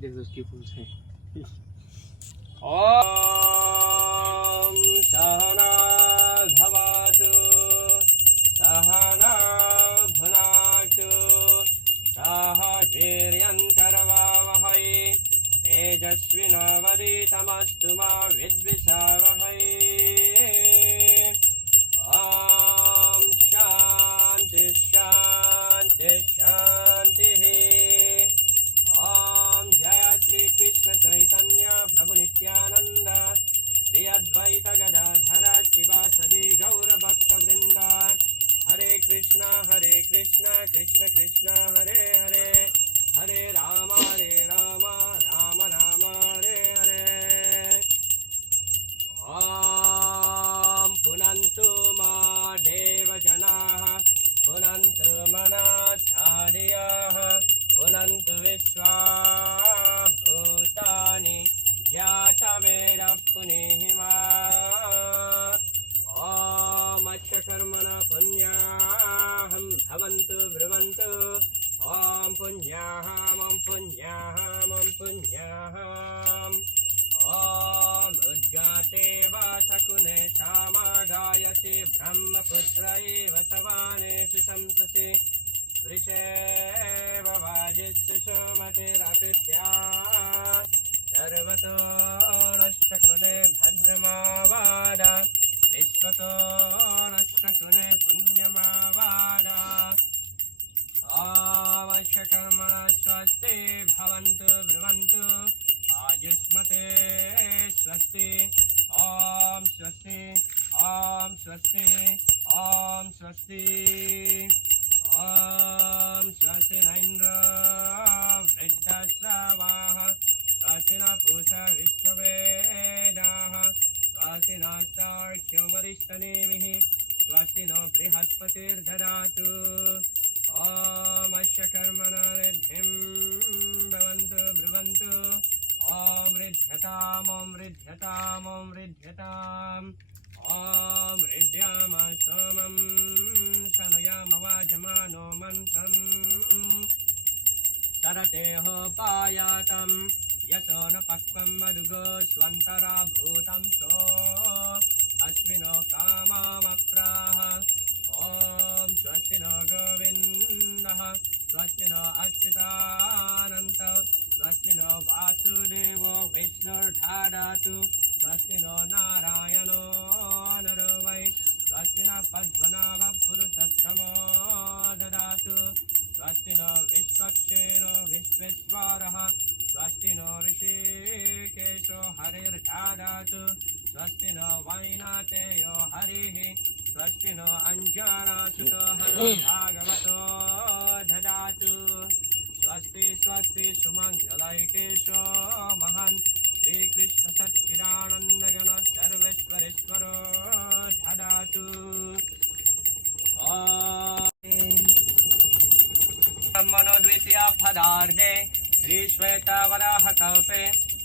देख दो उसकी फूल से। ॐ सहना भवतु सहना भुनातु सह वीर्यङ्करवावहै तेजस्विनावधीतमस्तु मा विद्विषावहै। ॐ शान्ति शान्ति शान्तिः। ॐ जय श्री कृष्ण चैतन्य प्रभु नित्यानंद श्री अद्वैत गदाधर श्रीवासदि गौर भक्त वृंद। हरे कृष्ण कृष्ण कृष्ण हरे हरे हरे राम राम राम हरे हरे। ॐ पुनन्तु मा देवजनाः पुनन्तु मनाचार्याः पुनन्तु विश्वा भूतानि जातवेदः पुनीहिमा। ॐ अस्य कर्मणः पुण्याहं भवन्तु ब्रुवन्तु। ॐ पुण्याहं पुण्याहं पुण्याहम्। ॐ उद्गाते वा शकुने सामागायसि ब्रह्मपुत्र एव सवानेषु शंससि वृषेव वाजिष्ठु सुमतिरपित्या सर्वतो नश्शकुने भद्रमावाद विश्वतो नश्शकुने पुण्यमावाद। आवश्य कर्मणः स्वस्ति भवन्तु ब्रुवन्तु आयुष्मते स्वस्ति। ॐ स्वस्ति ॐ स्वस्ति ॐ स्वस्ति। ॐ स्वस्ति न इन्द्रो वृद्धश्रवाः स्वस्ति न पूषा विश्ववेदाः स्वस्ति नस्तार्क्ष्यो वरिष्ठनेमिः स्वस्ति नो बृहस्पतिर्ददातु। ॐ अस्य कर्मणः रिद्धिं भवन्तु ब्रुवन्तु। ॐ रिध्यताम् ॐ रिध्यताम् ॐ रिध्यताम्। ॐ हृद्याम सोमं सनुयाम वाजमानो मन्त्रं सरतेहोपायातं यशो न पक्वं मधुगोष्वन्तरा भूतं सो अश्विनो कामामप्राह। ॐ स्वस्ति नो गोविन्दः स्वस्ति नो अच्युतानन्तौ स्वस्ति नो वासुदेवो विष्णुर्दधातु स्वस्ति नो नारायणो नरो वै स्वस्ति न पद्मनाभः पुरुषोत्तमो ददातु स्वस्ति नो विश्वक्षेनो विश्वेश्वरः स्वस्ति नो ऋषिकेशो हरिर्ददातु स्वस्ति नो वैनातेयो हरिः स्वस्ति नो अञ्जनासुतो हरिर्भागवतो ददातु स्वस्ति स्वस्ति सुमङ्गलैकेशो महन् श्रीकृष्ण सच्चिदानन्दगण सर्वेश्वरेश्वरो ददातु। ब्रह्मणो द्वितीया पदार्धे श्रीश्वेतवराहकल्पे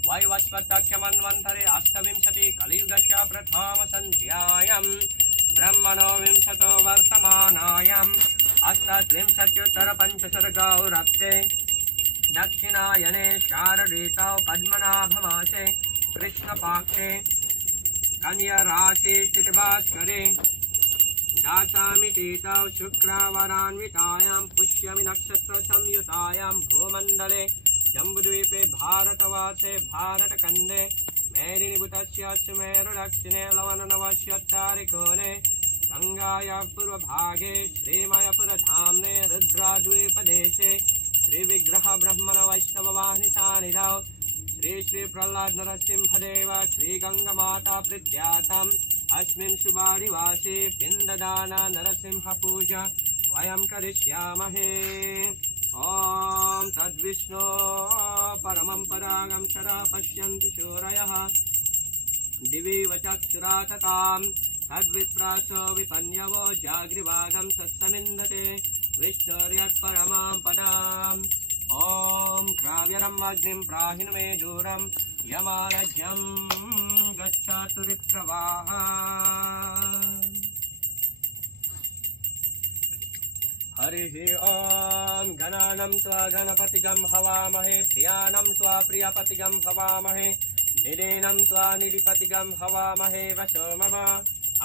वैवस्वतमन्वन्तरे अष्टविंशति कलियुगस्य प्रथम सन्ध्यायां ब्रह्मणो विंशतो वर्तमानायाम् अष्टत्रिंशत्युत्तरपञ्चशतगौरप्ते दक्षिणायने शारदीतौ पद्मनाभमासे कृष्णपाक्षे कन्याराशि स्थितिभास्करे दासामितीतौ शुक्रवारान्वितायां पुष्यमि नक्षत्रसंयुतायां भूमण्डले जम्बुद्वीपे भारतवासे भारतखण्डे मेदिनीभूतस्य सुमेरुदक्षिणे लवणनवस्योत्तरकोणे गङ्गायाः पूर्वभागे श्रीमयपुरधाम्ने रुद्राद्वीपदेशे श्रीविग्रह ब्रह्मण वैष्णववाहिनिसानिधौ श्री प्रह्लाद नरसिंहदेव श्रीगङ्गमाता प्रख्यातम् अस्मिन् शुभादिवासे पिण्डदान नरसिंहपूजा वयं करिष्यामहे। ॐ तद्विष्णो परमं परागं सदा पश्यन्ति शूरयः दिवीव चक्षुरातताम् तद्विप्रासो विपन्यवो जाग्रिवागं सत्समिन्धते विष्णुर्यत्परमां पदाम्। ॐ क्राव्यरम् अग्निं प्राहिन् मे दूरं यमारज्यं गच्छतु विप्रवाह। हरिः ॐ गणानं त्वा गणपतिगं हवामहे प्रियानं त्वा प्रियपतिगं हवामहे निरेनं त्वा निरिपतिगं हवामहे वसो मम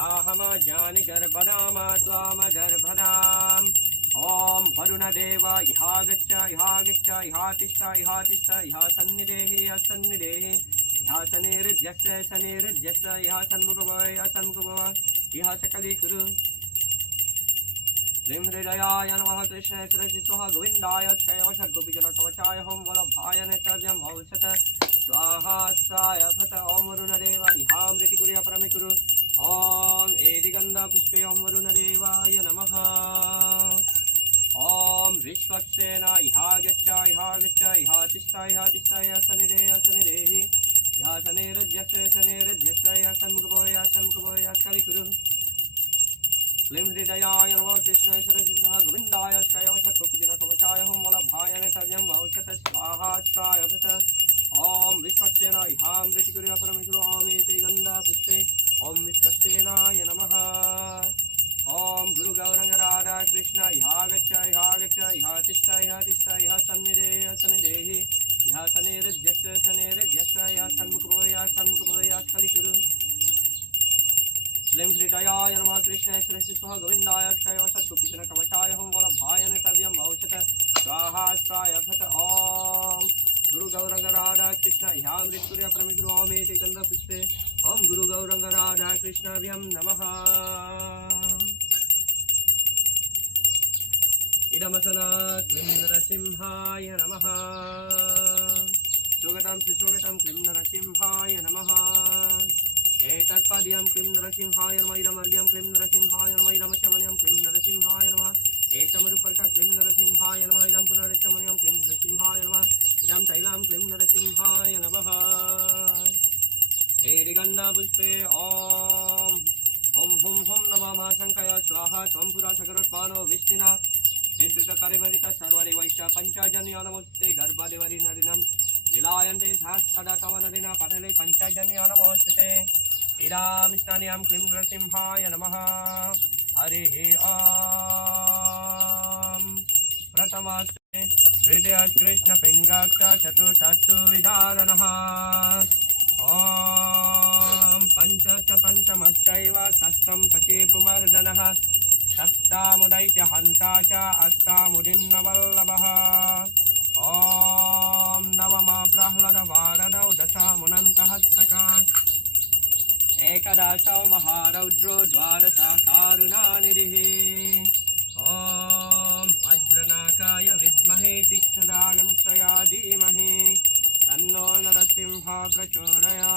आहम जानि गर्भदाम त्वाम गर्भदाम् ॐ वरुणदेव इहागच्छ इहागच्छ इहातिष्ठ इहातिष्ठ इहा सन्निधेहि असन्निधेहि इहा शनिरुध्यस्य शनिरुध्यस्य इहा सन्मुखभव इहा सन्मुखभव इहा सकलीकुरु क्लीं हृदयाय नमः कृष्णाय सरसि स्वाहा गोविन्दाय क्षयवश गोपीजनकवचाय हों वल्लभाय नेतव्यं भविष्यत् स्वाहा स्वाय फत ॐ वरुणदेव इहामृतिकुर्य परमिकुरु ॐ एदिगन्धपुष्पे ॐ वरुणदेवाय नमः ॐ विश्वक्सेन इहागच्छ इहागच्छ इहातिष्ठ इहातिष्ठ इहा सन्निधेहि असन्निधेहि इहा शनिरुध्यस्य शनिरुध्यस्य इहा सन्मुखभव इहा सन्मुखभव इहा सकलीकुरु क्लीं हृदयाय नमः कृष्णाय सरसि स्वाहा गोविन्दाय क्षयवश गोपीजनकवचाय हों वल्लभाय नेतव्यं भविष्यत् स्वाहा स्वाय फत ॐ विश्वक्सेन इहामृतिकुर्य परमिकुरु ॐ एदिगन्धपुष्पे ॐ विश्वक्सेनाय नमः ॐ गुरुगौरङ्गराधा कृष्ण इहागच्छ इहागच्छ इहातिष्ठ इहातिष्ठ इहा सन्निधेहि असन्निधेहि इहा शनिरुध्यस्य शनिरुध्यस्य इहा सन्मुखभव इहा सन्मुखभव इहा सकलीकुरु क्लीं हृदयाय नमः कृष्णाय सरसि स्वाहा गोविन्दाय क्षयवश गोपीजनकवचाय हों वल्लभाय नेतव्यं भविष्यत् स्वाहा स्वाय फत ॐ गुरुगौरङ्गराधा कृष्ण इहामृतिकुर्य परमिकुरु ॐ एदिगन्धपुष्पे ॐ गुरुगौरङ्गराधा कृष्णाभ्यं नमः इदमसना क्लीं नरसिंहाय नमः सुगतं सुस्वागतं क्लीं नरसिंहाय नमः एतत्पाद्यं क्लीं नरसिंहाय नमः इदमर्घ्यं क्लीं नरसिंहाय नमः इदमचमनीयं क्लीं नरसिंहाय नमः एकमरुपर्क क्लीं नरसिंहाय नमः इदं पुनरचमनीयं क्लीं नरसिंहाय नमः इदं तैलं क्लीं नरसिंहाय नमः एदिगन्धपुष्पे ॐ हुं हुं हुं नमः शङ्काय स्वाहा त्वं पुरा सकरोत्पानो विष्णुना विद्रुतकरिमरित सर्वरि वैश्य पञ्चजन्य नमोस्ते गर्भादेवरि नरिनं विलायन्ते सहस्रदा तव नरिना पठले पञ्चजन्य नमोस्ते इदां स्नानियां क्लीं नरसिंहाय नमः हरिः ॐ प्रथमास्ते तृतीयकृष्णपिङ्गाक्ष चतुर्थस्तु विदारणः ॐ पञ्चश्च पञ्चमश्चैव षष्ठं कचीपुमर्दनः सप्तामुदैत्यहन्ता च अष्टामुदिन्नवल्लभः ॐ नवमा प्रह्लादवारदौ दशमुनन्तहस्तका एकदशौ महारौद्रो द्वादश कारुणानिधिः ॐ वज्रनाकाय विद्महे तीक्ष्णरागंश्रया धीमहि तन्नो नरसिंह प्रचोदयात्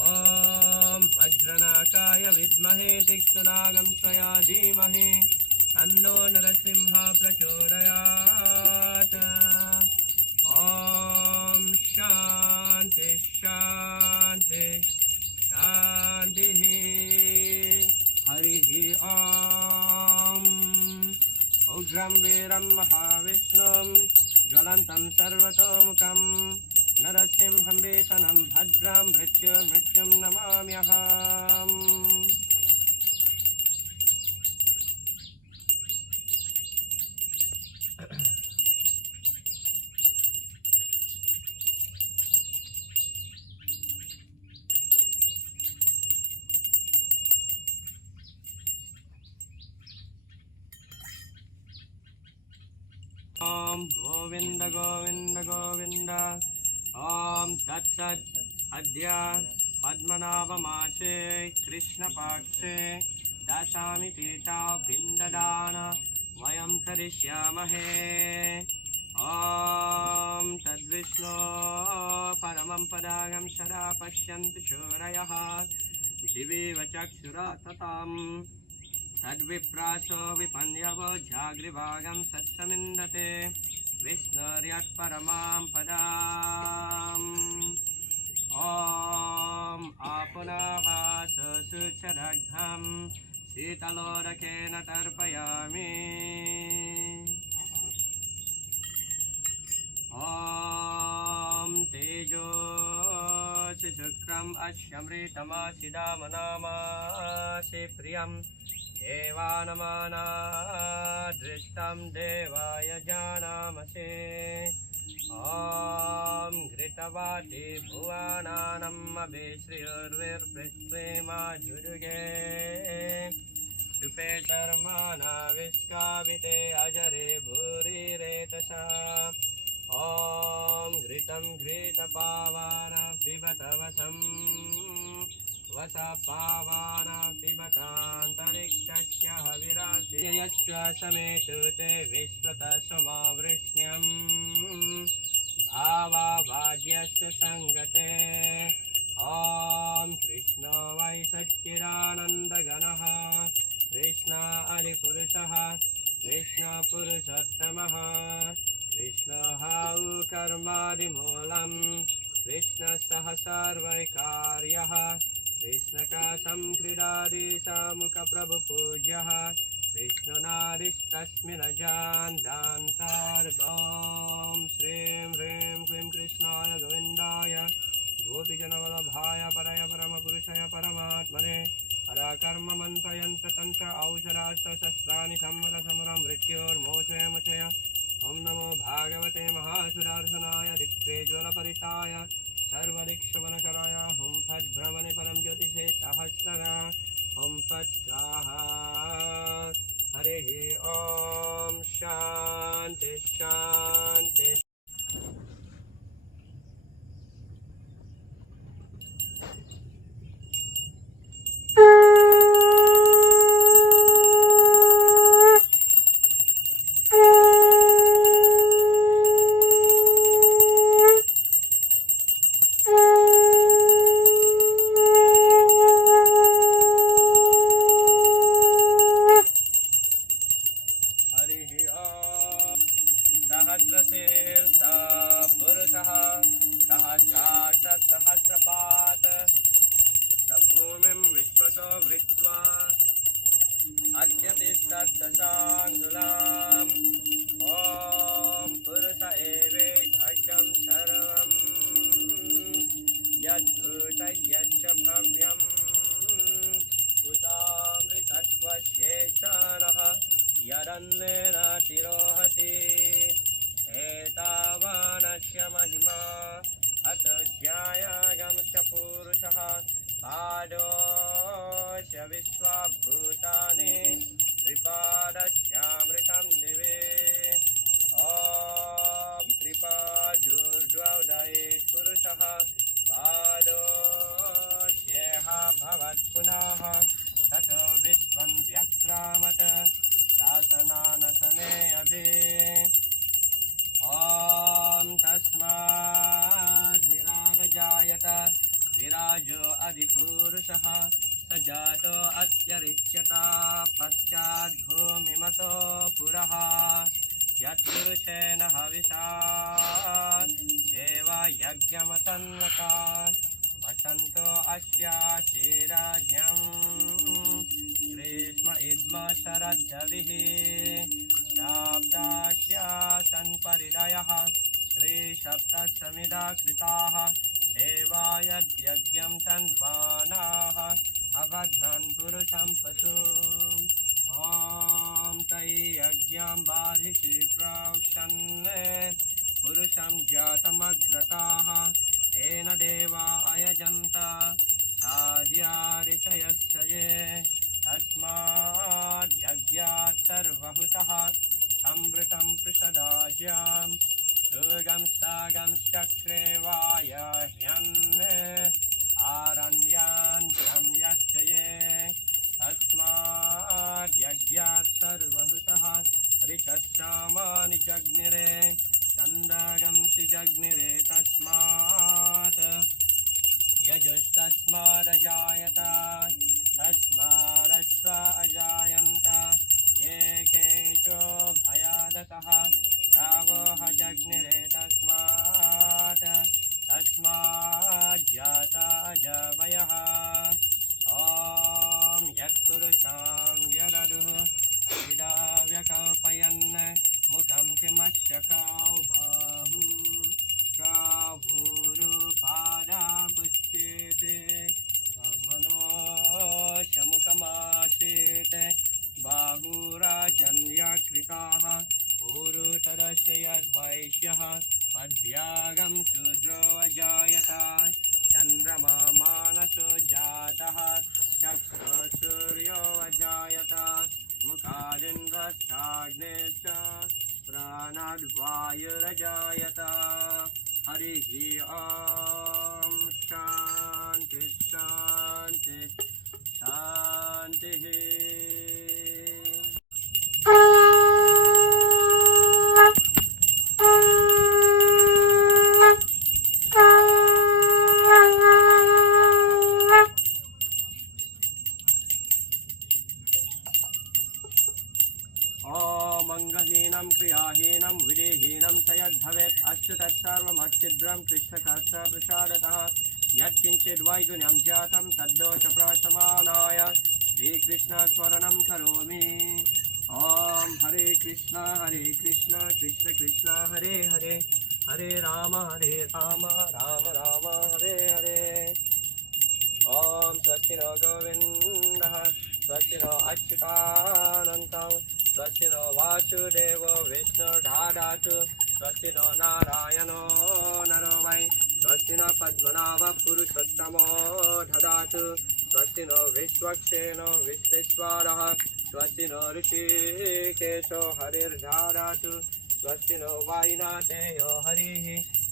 ॐ वज्रनाकाय विद्महे तीक्ष्णरागंश्रया धीमहि तन्नो नरसिंह प्रचोदयात् ॐ शान्ति शान्ति शान्तिः हरिः ॐ उग्रं वीरं महाविष्णुं ज्वलन्तं सर्वतोमुखं नरसिंहं भीषणं भद्रं मृत्युर्मृत्युं नमाम्यहम् ॐ गोविन्द गोविन्द गोविन्द ॐ तत्सत् अद्य पद्मनाभमासे कृष्णपक्षे दशामी तीर्था पिण्डदान वयं करिष्यामहे ॐ तद्विष्णो परमं पदागं सदा पश्यन्तु शूरयः दिवीव चक्षुरा तताम् तद्विप्रासो विपन्यवो जागृभागं सत्समिन्दते विष्णुर्यत्परमां पदाम् ॐ आपुनः सुशुचरघ्नं शीतलोदकेन तर्पयामि ॐ तेजोसि शुक्रम् अश्यमृतमासिदामनामासि प्रियं देवानमाना दृष्टं देवाय जानामसे ॐ घृतवाति भुवनानम् अभिश्रियुर्विर्पृथ्वी माजुरुगे सुपे शर्माणा विस्काविते अजरे भूरिरेतसा ॐ घृतं घृतपावान पिबत वसम् वसपावान पिबतान्तरिक्षस्य हविरासि यस्य समेतु ते विश्वत समावृष्ण्यम् भावावाज्यस्य सङ्गते ॐ कृष्णो वै सच्चिदानन्दगणः कृष्ण आदिपुरुषः कृष्णपुरुषोत्तमः कृष्णः कर्मादिमूलम् कृष्णः सर्वैकार्यः कृष्णका संक्रीडादिशामुखप्रभुपूज्यः कृष्णनादिस्तस्मिन् जानदान्तार्भं श्रीं ह्रीं क्लीं कृष्णाय गोविन्दाय गोपीजनवल्लभाय परय परमपुरुषाय परमात्मने पराकर्ममन्त्रयन्त्रतन्त्र औषधास्त्रशस्त्राणि संवरसमरं मृत्योर्मोचय ॐ नमो भागवते महासुदर्शनाय दिक्तेज्वलपरिताय सर्वदिक्षवनकराय हुं फट् भ्रमणे परं ज्योतिषे सहस्ररा हुं फट् स्वाहा हरिः ॐ शान्ति शान्ति सहस्रशीर्षा पुरुषः सहस्राक्षसहस्रपात् स भूमिं विश्वतो वृत्वा अत्यतिष्ठद्दशाङ्गुलाम् ॐ पुरुष एवेदं सर्वं यद्भूतयश्च भव्यम् उतामृतत्वशेषाणः यदन्नेन तिरोहति एतावानस्य महिमा अत ध्यायागंश्च पुरुषः पादोश्च विश्वभूतानि त्रिपादस्यामृतं दिवे ॐ त्रिपादुर्द्वौदयेत् पुरुषः पादोश्चेह भवत् पुनः ततो विश्वं व्यक्रामत् शासनानसने अभि ॐ तस्माद् विराजजायत विराजो अधिपुरुषः स जातो अत्यरिच्यता पश्चाद् भूमिमतो पुरः यत्पुरुषेण हविषा देवयज्ञमतन्वता वसन्तो अस्याशीराज्यम् ग्रीष्म इद्म शरद्धविः सप्तास्यासन् परिदयः त्रिसप्तसमिदा कृताः देवायद्यज्ञं तन्वानाः अबध्नन् पुरुषं पशुम् ॐ तैयज्ञं बार्हिषि प्रोक्षन् पुरुषं जातमग्रताः तेन देवा अयजन्त साध्यारिचयस्य ये तस्माद्यज्ञात् सर्वहुतः संवृतं पृषदाज्यां सुगंश्चक्रे वायह्यन् आरण्यान्यं यश्च ये तस्माद्यज्ञात् सर्वहुतः ऋचश्चामानि जग्निरे छन्दगंसि जग्निरे तस्मात् यजुस्तस्मादजायत तस्मादश्व अजायन्त ये केचो भयादतः गावः जग्निरे तस्माज्जाता अजवयः ॐ यत्पुरुषां यदरुः अविदा व्यकल्पयन् मुखं किमस्य काबाहु काभूरुपादापुच्येते ब्रह्मणो च मुखमासीत् पूराजन्यकृताः पूरुतरस्य यद्वैश्यः पद्भ्यागं शूद्रो अजायत चन्द्रमा मानसो जातः चक्षुसूर्यो अजायत मुखादिन्द्रश्चाग्नेश्च प्राणाद्वायुरजायत हरिः ॐ शान्ति शान्ति शान्तिः अङ्गहीनं क्रियाहीनं विधिहीनं च यद्भवेत् अस्तु तत्सर्वमच्छिद्रं कृष्णकर्षप्रसादतः यत्किञ्चिद् वैगुण्यं जातं तद्दोषप्रशमनाय श्रीकृष्णस्मरणं करोमि। ॐ हरे कृष्ण कृष्ण कृष्ण हरे हरे हरे राम राम राम हरे हरे। ॐ स्वस्ति नो गोविन्दः स्वस्ति नो अच्युतानन्तः स्वस्ति नो वासुदेवो विष्णुर्दधातु स्वस्ति नो नारायणो नरो वै स्वस्ति नो पद्मनाभः पुरुषोत्तमो दधातु स्वस्ति नो विश्वक्सेनो विश्वेश्वरः स्वस्ति नो ऋषिकेशो हरिर्दधातु स्वस्ति नो वायुनाथेयो हरिः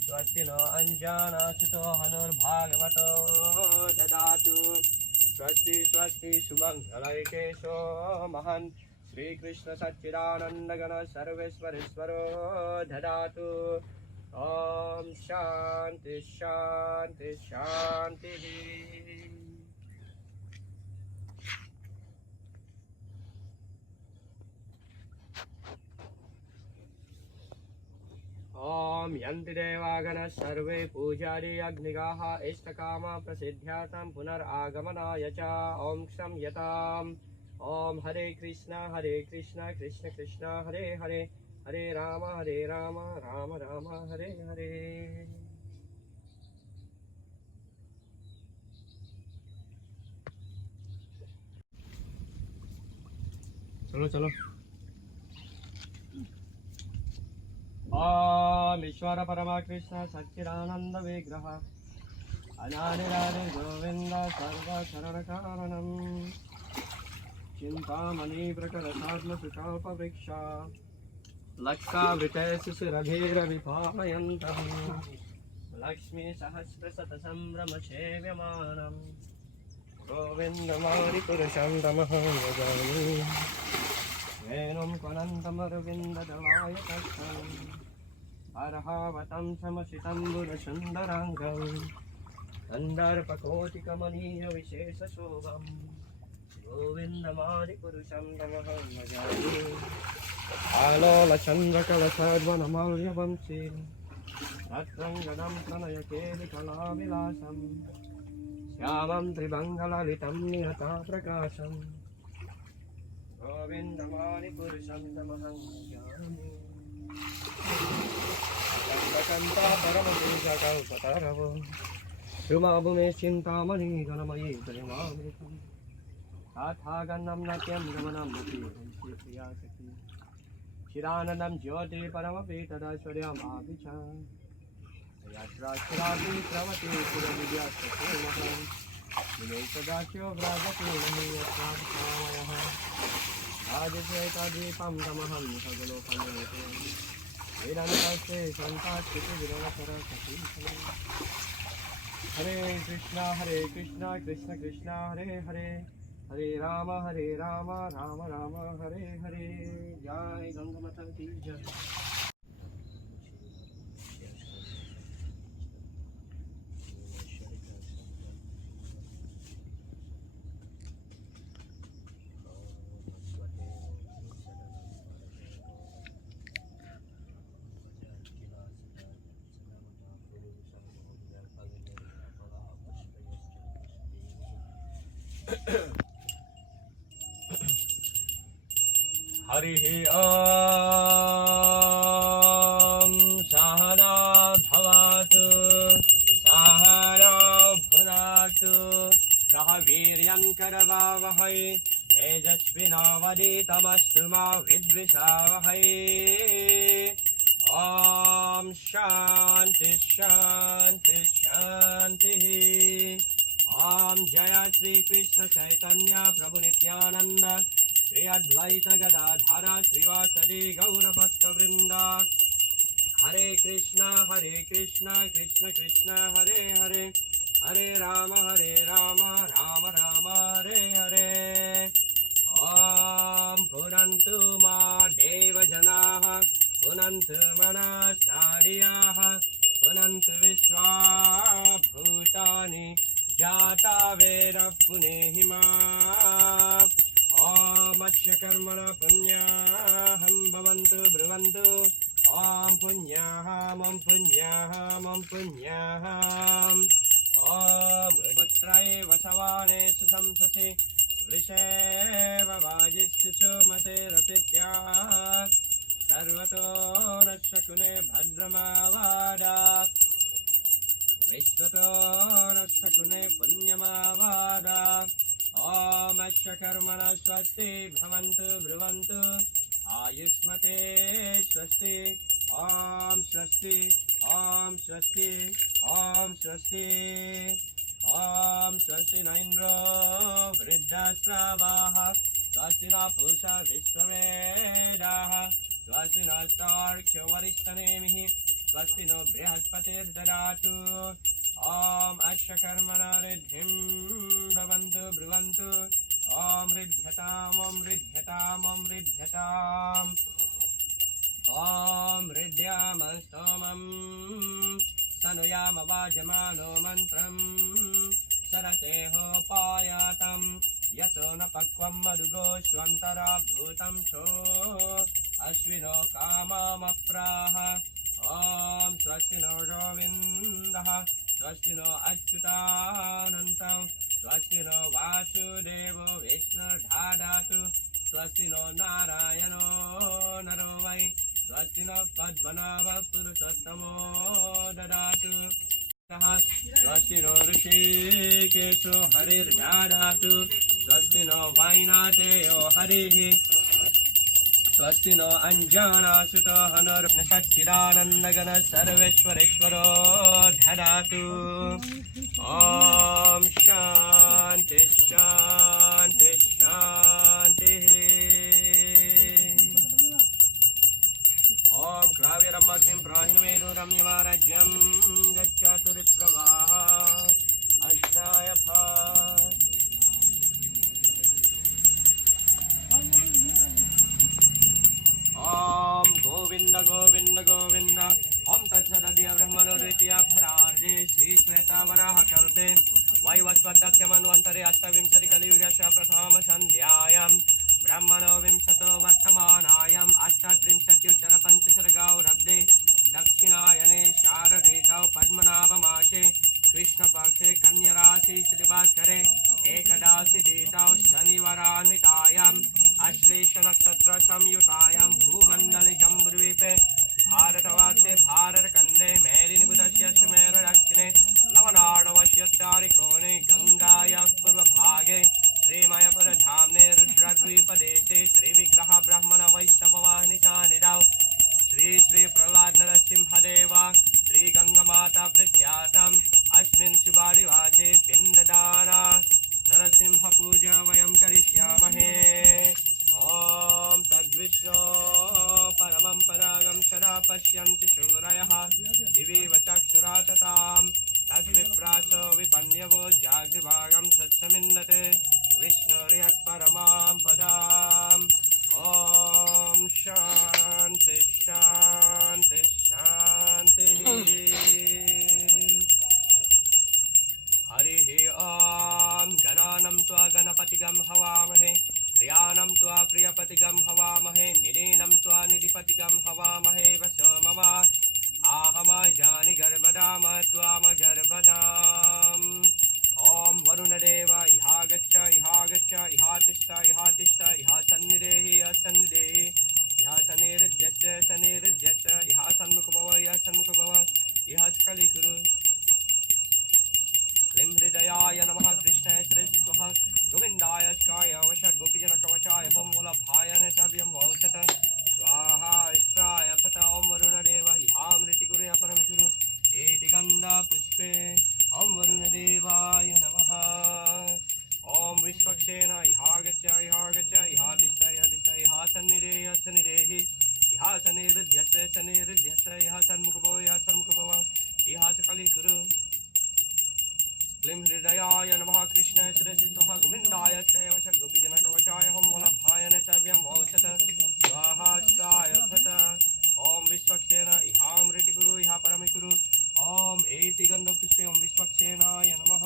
स्वस्ति नो अञ्जनासुतो हनुर्भागवतो ददातु स्वस्ति स्वस्ति सुमङ्गलैकेशो महन् श्रीकृष्ण सच्चिदानन्दगण सर्वेश्वरेश्वरो ददातु। ॐ शान्ति शान्ति शान्तिः। ॐ यन्ति देवागणः सर्वे पूजारी अग्निगाः इष्टकामा प्रसिद्ध्यातं पुनरागमनाय च ॐ क्षम्यताम्। ॐ हरे कृष्ण कृष्ण कृष्ण हरे हरे हरे राम राम राम हरे हरे। चलो चलो। ॐ ईश्वर परमा कृष्ण सच्चिदानंद विग्रह अनादिरादि गोविंद सर्वशरणकारणम् चिंतामणि प्रकरसात्मसुखापवृक्षा लक्षावृते शिशिरधीरविपालयन्तम् लक्ष्मी सहस्रशतसम्भ्रमसेव्यमानम् गोविन्दमादिपुरुषं तमहं भजामि वेणुं त्वनन्तमरविन्ददलाय तत्सम् अर्हावतं समसितं बुधसुन्दराङ्गम् कन्दर्पकोटिकमनीयविशेषशोभम् गोविन्दमादिपुरुषं तमहं भजामि आलोलचन्द्रकलशर्वणमौल्यवंशी रत्रङ्गनं प्रणयकेलिकलाविलासम् श्यामं त्रिभङ्गललितं नियताप्रकाशम् गोविन्दमादिपुरुषं तमहं भजामि चन्द्रकान्ता परमपुरुषकल्पतरवो शुमाभुमे चिन्तामणि गणमयी प्रेमामृतम् ताथागन्नं नाट्यं गमनं प्रिया सखी चिरानन्दं ज्योति परमपीतदैश्वर्यमापि च यात्रा चिरापि प्रवति पुरविद्यासुमहं विनयसदाख्यो व्राजते महीयत्रामयः राजचेतदीपं तमहं सगलोकमेते वेदान्तस्ते सन्ताच्युतिविरलसरसती हरे कृष्ण कृष्ण कृष्ण हरे हरे हरे राम राम राम हरे हरे। जय गंगा माता की जय। हरिः ॐ सहना भवतु सहना भुनातु सह वीर्यं करवावहै तेजस्विनावधीतमस्तु मा विद्विषावहै। ॐ शान्ति शान्ति शान्तिः। ॐ जय श्री कृष्ण चैतन्य प्रभु नित्यानंद श्री अद्वैत गदाधर श्रीवासदि गौरभक्तवृंद। हरे कृष्ण कृष्ण कृष्ण हरे हरे, हरे राम राम राम हरे हरे। ॐ पुनन्तु मा देवजनाः पुनन्तु मनश्चार्याः पुनन्तु विश्वा भूतानि जाता वेदः पुनेहि मा। ॐ अस्य कर्मण पुण्याहं भवन्तु ब्रुवन्तु। ॐ पुण्याहं पुण्याहं पुण्याहम्। ॐ पुत्राय वसवानेषु संससि वृषेव वाजिष्ठु सुमतेरपित्या सर्वतो न शकुने भद्रमावादा विश्वतो न शकुने पुण्यमावादा। ॐ अस्य कर्मणः स्वस्ति भवन्तु ब्रुवन्तु आयुष्मते स्वस्ति। ॐ स्वस्ति ॐ स्वस्ति ॐ स्वस्ति। ॐ स्वस्ति न इन्द्रो वृद्धश्रवाः स्वस्ति न पूषा विश्ववेदाः स्वस्ति नस्तार्क्ष्यो वरिष्ठनेमिः स्वस्ति नो बृहस्पतिर्ददातु। ॐ अस्य कर्मणः रिद्धिं भवन्तु ब्रुवन्तु। ॐ रिध्यताम् ॐ रिध्यताम् ॐ रिध्यताम्। ॐ रिद्ध्यामस्तोमं सनुयाम वाजमानो मन्त्रं सरतेहोपायातं यशो न पक्वं मधुगोष्वन्तरा भूतं छो अश्विनो काममप्राह। ॐ स्वस्ति नो गोविन्दः स्वस्ति नो अच्युतानन्तं स्वस्ति नो वासुदेवो विष्णुर्दधातु स्वस्ति नो नारायणो नरो वै स्वस्ति नो पद्मनाभः पुरुषोत्तमो ददातु। स्वस्ति नो ऋषिकेशो हरिर्ददातु स्वस्ति नो वैनातेयो हरिः स्वस्ति नो अञ्जनासुतो हनुर्सच्चिदानन्दगण सर्वेश्वरेश्वरो ददातु। ॐ शान्ति शान्ति शान्तिः। ॐ क्राव्यरमग्निं प्राहिणुमेनुरं यमाराज्यं गच्छतु विप्रवाः अष्टाय ॐ गोविंद गोविंद गोविंद। ॐ तत्सदीय ब्रह्मणो द्वितीय फरार्धे श्री श्वेतावराह कल्पे वैवस्वतमन्वन्तरे अष्टविंशतिकलियुगस्य प्रथम संध्यायां ब्रह्मणो विंशतो वर्तमानायाम् अष्टत्रिंशत्युत्तरपञ्चशतगारब्धे दक्षिणायने शारदृतौ पद्मनाभमासे कृष्णपक्षे कन्यराशि श्रीभास्करे एकदशातिथौ शनिवारान्वितायाम् अश्लेष नक्षत्र संयुतायां भूमण्डले जम्बुद्वीपे भारतवर्षे भारतखण्डे मेदिनीपुरस्य सुमेर दक्षिणे लवनार्णवस्योत्तरकोणे गङ्गायाः पूर्वभागे श्रीमयपुरधाम्ने रुद्रद्वीपदेशे श्रीविग्रह ब्रह्मण वैष्णववाहिनी सान्निधौ श्री श्री प्रह्लाद नरसिंहदेव श्री गंगामाता प्रख्यातम् अस्मिन् शुभादिवासे पिण्डदान नरसिंह पूजा वयं करिष्यामहे। ॐ तद्विष्णो परमं परागं सदा पश्यन्ति शूरयः दिवीव चक्षुरा ततां तद्विप्रासो विपन्यवो जागृभागं सत्समिन्दते विष्णुर्यत्परमां पदाम्। ॐ शान्ति शान्ति शान्तिः। हरिः ॐ गणानं त्वा गणपतिगं हवामहे प्रियानं त्वा प्रियपतिगं हवामहे निलीनं त्वा निधिपतिगं हवामहे वसो मम आहमजानि गर्भदाम त्वाम गर्भदाम्। ॐ वरुणदेव इहा गच्छ इहा गच्छ इहा तिष्ठ इहा तिष्ठ इहा सन्निधेहि असन्निधेहि इहा शनिर्जस्य शनिर्जस्य इहा सन्मुखभव इहा सन्मुखभव इहा स्खलीकुरु। क्लीं हृदयाय नमः कृष्णाय श्रेष्ठः गोविन्दाय स्काय वषट् गोपीजनकवचाय हों वल्लभाय नटव्यं वो देवाय नमः। ओम विश्वक्षेण इहा गच्छ इहा गच्छ इहा तिष्ठ इहा तिष्ठ इहा सन्निधेहि सन्निधेहि इहा सन्निरुध्यस्य सन्निरुध्यस्य इहा सन्मुखभव इहा सन्मुखभव इहा सकलीकुरु। क्लीं हृदयाय नमः कृष्णाय शिरसि स्वाहा गोविन्दाय च गोपीजनकवचाय हम वल्लभाय नेतव्यं वौषट स्वाहा स्वाय भट। ओम विश्वक्षेण इहामृतिकुरु इहा परमिकुरु। ओम एति गन्धपुष्पे ओम विश्वक्षेणाय नमः।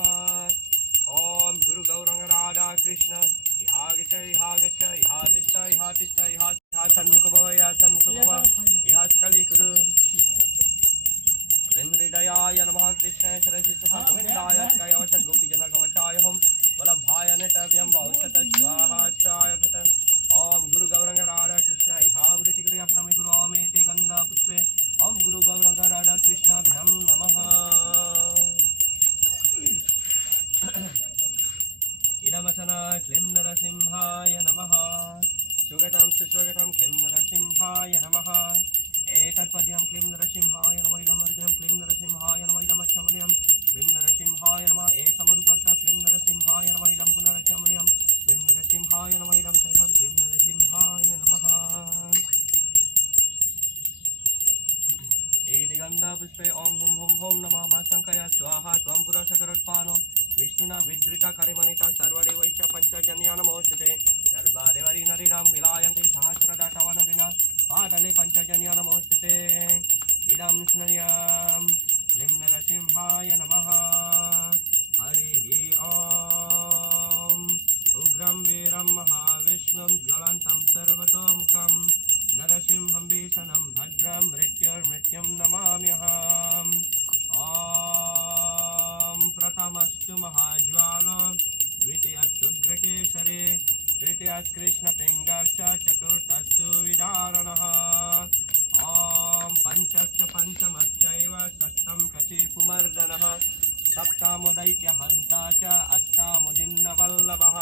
ओम गुरु गौरंग राधा कृष्ण इहा गच्छ इहा गच्छ इहा तिष्ठ इहा तिष्ठ इहा सन्मुख भव इहा सन्मुख भव इहा सकलीकुरु। क्लीं हृदयाय नमः कृष्णाय शिरसि स्वाहा गोविन्दाय च गोपीजनकवचाय हम वल्लभाय नेतव्यं वौषट स्वाहा स्वाय भट। ओम गुरु गौरंग राधा कृष्ण इहामृतिकुरु इहा परमिकुरु। ओम एति गन्धपुष्पे ओम गुरु गौरंग राधा कृष्णाभ्यां नमः। इदमसना क्लीं नरसिंहाय नमः। सुगतं सुस्वगतं क्लीं नरसिंहाय नमः। एतत्पद्यं क्लीं नरसिंहाय नमः। इदमर्घ्यं क्लीं नरसिंहाय नमः। इदमक्षमणीयं क्लीं नरसिंहाय नमः। एकमरुपर्क क्लीं नरसिंहाय नमः। इदं पुनरक्षमणीयं क्लीं नरसिंहाय नमः। इदं शैलं क्लीं नरसिंहाय नमः। एति गन्धपुष्पे ओम हुं हुं हुं नमः शङ्काय स्वाहा त्वं पुरसकरोत्पानो विष्णुना विधृता करिमणिता सर्वदेवैश्च पञ्चजन्या नमोस्तुते। सर्वादेवरी नरिनां विलायन्ति सहस्रदा तव नरिना पाटले पञ्चजन्या नमोस्तुते। इदं स्मर्यां क्लीं नरसिंहाय नमः। हरिः ओम उग्रं वीरं महाविष्णुं ज्वलन्तं सर्वतोमुखं नरसिंहं भीषणं भद्रं मृत्युर्मृत्युं नमाम्यहम्। ओम प्रथमस्तु महाज्वालो द्वितीयस्तु उग्रकेसरी तृतीयस्तु कृष्णपिङ्गश्च चतुर्थस्तु विदारणः। ओम पञ्चस्तु पञ्चमश्चैव षष्ठं कशीपुमर्दनः सप्तमो दैत्यहन्ता च अष्टमो दिन्नवल्लभः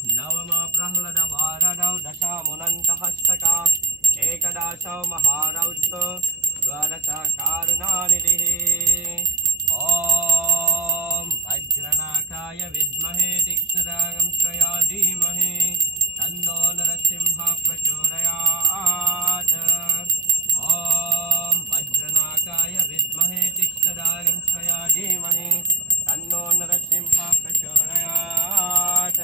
नवम प्रह्लादवारदौ दशमोऽनन्तहस्तका एकदशो महारौद्रो द्वादश कारुणानिधिः। ओम वज्रनाकाय विद्महे तीक्ष्णरागंश्रया धीमहि तन्नो नरसिंहः प्रचोदयात्। ओम वज्रनाकाय विद्महे तीक्ष्णरागंश्रया धीमहि तन्नो नरसिंहः प्रचोदयात्।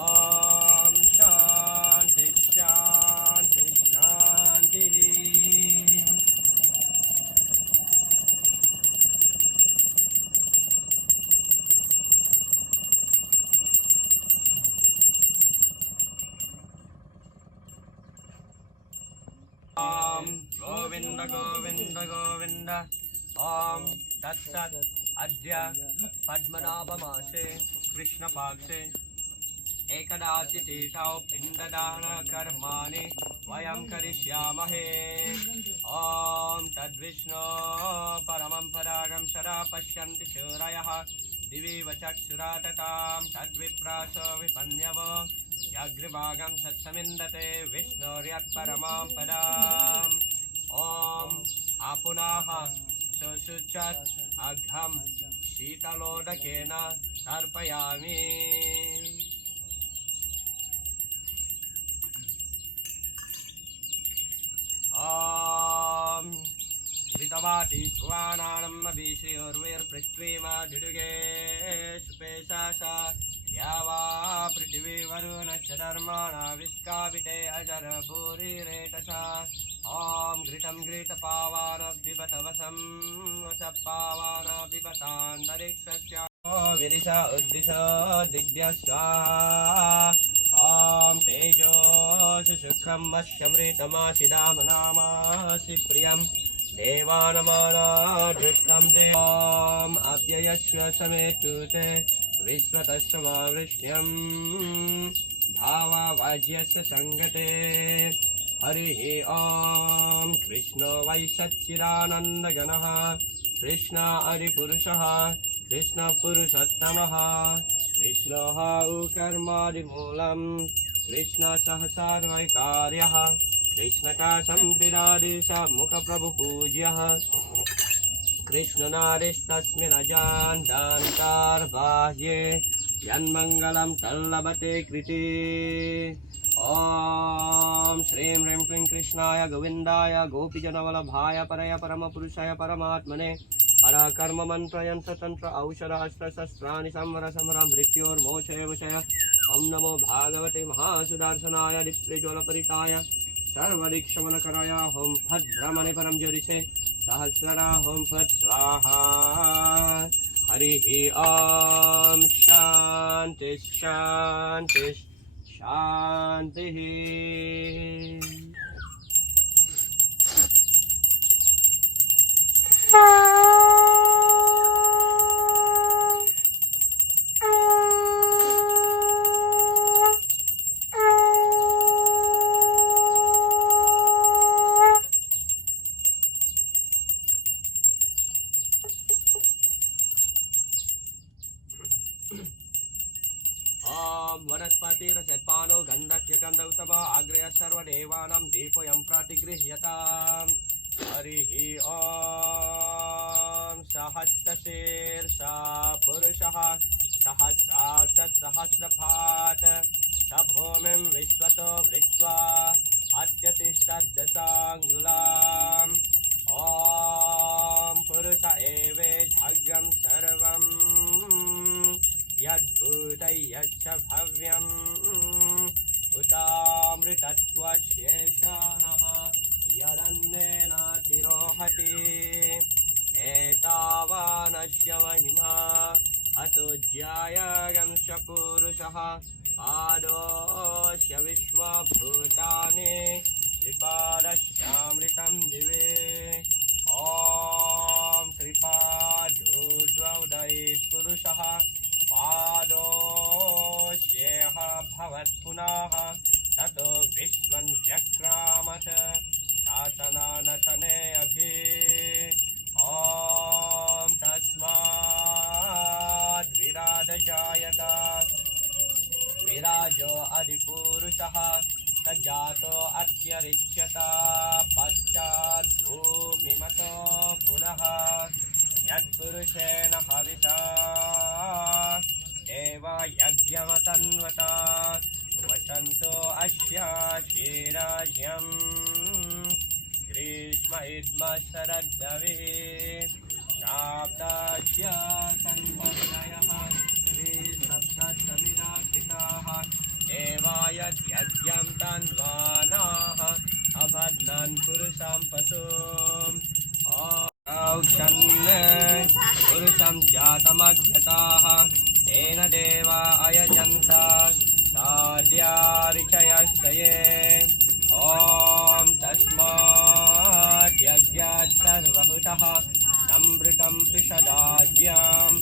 ओम शांति शांति शांति। ओम गोविंद गोविंद गोविंद। ओम तत्सत् अद्य पद्मनाभमासे कृष्णपक्षे एकदशितिथौ पिण्डदानकर्माणि वयं करिष्यामहे। ओम तद्विष्णो परमं परागं सदा पश्यन्ति सूरयः दिवि चक्षुराततां तद्विप्रासो विपन्यवो यग्रिभागं सत्समिन्दते विष्णोर्यत्परमां पदाम्। ओम आपुनाः सुशुच्यात् अघं शीतलोदकेन तर्पयामि। ओम ऋतवाति भुवानानम् अभिश्रियोर्विर्पृथ्वीमादिडुगे सुपेशासा यावा पृथिवी वरुणस्य धर्माणा विस्काविते अजर भूरिरेतसा। ओम घृतं घृतपावान पिबत वसं वसपावान पिबतान्तरिक्षस्य विदिशा उद्दिशा दिग्ध्यस्वा। ओम तेजो सुसुखं वश्यमृतमासिदामनामासि प्रियं देवानमानाधृष्टं देवम् अव्ययस्य समेतुते विश्वतस्मावृष्ट्यं भावावाज्यस्य संगते। हरिः ओम कृष्णो वै सच्चिदानन्दघनः कृष्ण हरिपुरुषः कृष्णपुरुषोत्तमः कृष्णः कर्मादिमूलं कृष्ण सहसार्वैकार्यः कृष्णकासंकृदादेश मुखप्रभुपूज्यः कृष्णनादिस्तस्मिन्नजान्तान्तर्बाह्ये यन्मङ्गलं तल्लभते कृते ॐ श्रीं ह्रीं क्लीं कृष्णाय गोविन्दाय गोपीजनवल्लभाय परय परमपुरुषाय परमात्मने पराकर्म मन्त्रयन्त्र तन्त्र औषध अस्त्रशस्त्राणि संवर समर मृत्योर्मोक्षय विषय ॐ नमो भागवते महासुदर्शनाय दिप्रेज्वलपरिताय सर्वदिक्षमनकराय ॐ फट् ब्रह्मणे परं ज्योतिषे सहस्रना ॐ फट् स्वाहा हरिः ॐ शान्ति शान्ति शान्तिः वनस्पतिरसत्पानो गन्धत्यगन्ध उत्तम आग्रह सर्वदेवानां दीपोऽयं प्रतिगृह्यताम् हरिः ॐ सहस्रशीर्षा पुरुषः सहस्राक्षः सहस्रपात् स भूमिं विश्वतो वृत्वा अत्यतिष्ठद्दशाङ्गुलाम् ॐ पुरुष एवेझग्रं सर्वं यद्भूतयश्च भव्यम् उतामृतत्वशेषाणः यदन्नेनातिरोहति एतावानस्य महिमा अतो ज्यायगंश पुरुषः पादोऽस्य विश्वभूतानि त्रिपादस्यामृतं दिवे ॐ त्रिपादोर्ध्वोदयेत् पुरुषः पादोऽस्येह भवत्पुनः ततो विश्वं व्यक्रामत् शासनानशने अभि ॐ तस्माद् विराजजायत विराजो अधिपुरुषः सज्जातो अत्यरिच्यत पश्चात् भूमिमतो पुनः यत्पुरुषेण हविषा देव यज्ञमतन्वता वसन्तो अस्य क्षीराज्यं ग्रीष्म इद्म शरद्रविः शाब्दस्य सन्मयः त्रिसप्तशमिराकृताः देवाय यज्ञं तन्वानाः अबध्नन् पुरुषं पशुम् पुरुषं जातमग्रताः तेन देवा अयजन्त साध्यारिचयस्तये ॐ तस्मात् यज्ञात् सर्वहुतः संवृतं पृषदाज्ञां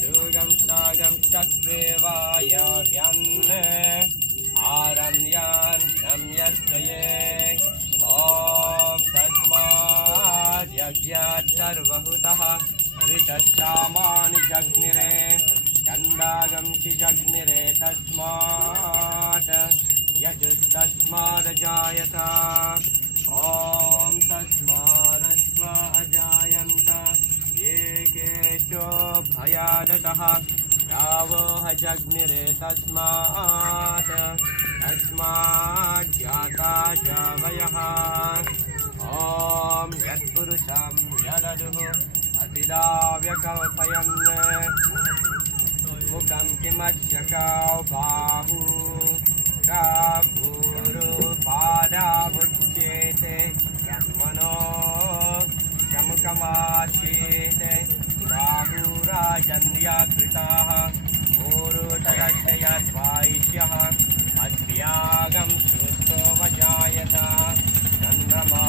सुगं सागं चक्रे वायव्यन् आरण्यान् रम्यस्तये ॐ तस्मात् यज्ञात् सर्वहुतः ऋतश्चामानि जग्निरे चन्दागंसि जग्निरे तस्मात् यजुस्तस्मादजायत ॐ तस्मादस्व अजायन्त ये केचोभयादतः गावोह जग्निरे तस्मात् जाता जावयः ॐ यत्पुरुषं यददुः अतिदाव्यकल्पयन् मुखं किमस्य कौ बाहु काभूरुपादावुच्येते यन्मनो शमुखमासीते बाहुराजन्याकृताः ऊरुतदस्य यद्वायिष्यः अद्भ्यागं श्रुतोमजायत चन्द्रमा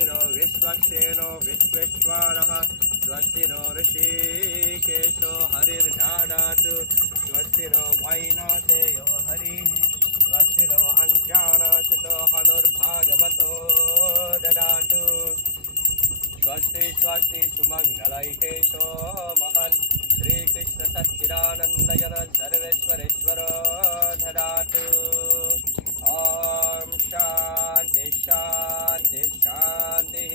स्वस्ति नो विश्वक्सेनो विश्वेश्वरः स्वस्ति नो ऋषिकेशो हरिर्ददातु स्वस्ति नो वैनातेयो हरिः स्वस्ति नो अञ्जानशतो हनुर्भागवतो ददातु स्वस्ति स्वस्ति सुमङ्गलैकेशो महन् श्रीकृष्ण सच्चिदानन्दयन सर्वेश्वरेश्वरो ददातु ॐ शान्ति शान्ति शान्तिः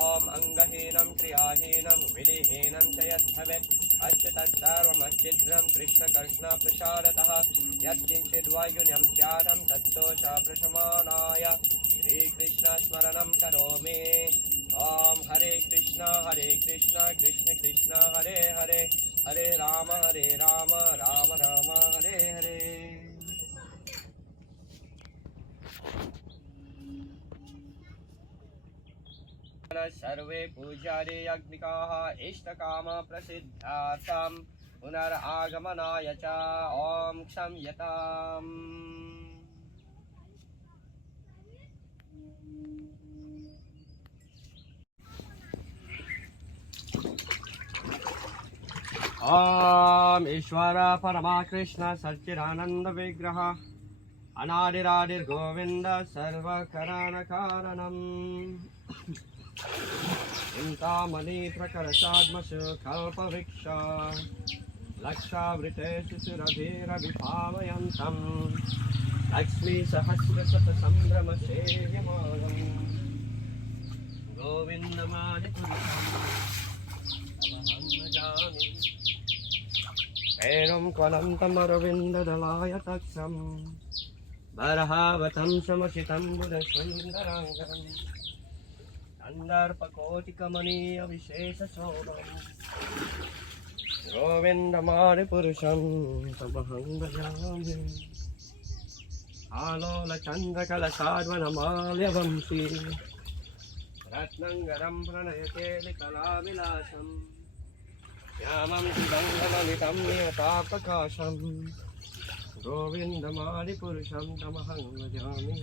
ॐ अङ्गहीनं क्रियाहीनं विधिहीनं च यद्भवेत् अस्य तत्सर्वमच्छिद्रं कृष्णकृष्णप्रसादतः यत्किञ्चिद्वैगुण्यं स्यादं तत्तोषप्रशमानाय श्रीकृष्णस्मरणं करोमि ॐ हरे कृष्ण कृष्ण कृष्ण हरे हरे हरे राम राम राम हरे हरे सर्वे पूजारे अग्निकाः इष्टकाम प्रसिद्धार्थं पुनरागमनाय च ॐ क्षम्यताम् ॐ ईश्वर परमा कृष्ण सच्चिदानंद विग्रह अनादिरादिर्गोविन्द सर्वकरणकारणम् चिन्तामणि प्रकरसाद्मसु कल्पवृक्ष लक्षावृतेषु सुरभिरभिभावयन्तम् लक्ष्मीसहस्रशतसम्भ्रमसेव्यमानम् गोविन्दमादिपुरुषम् भजामि एनं क्वनन्तमरविन्ददलाय तत्सम् बर्हावतं समसितं बुधसुन्दराङ्गम् सन्दर्पकोटिकमनीयविशेषशोभम् गोविन्दमादिपुरुषं तमहं भजामि आलोलचन्द्रकलसाद्वनमाल्यवंशी रत्नङ्गरं प्रणयकेलिकलाविलासम् श्यामं सुगन्धललितं नियताप्रकाशम् गोविन्दमादिपुरुषं तमहं भजामि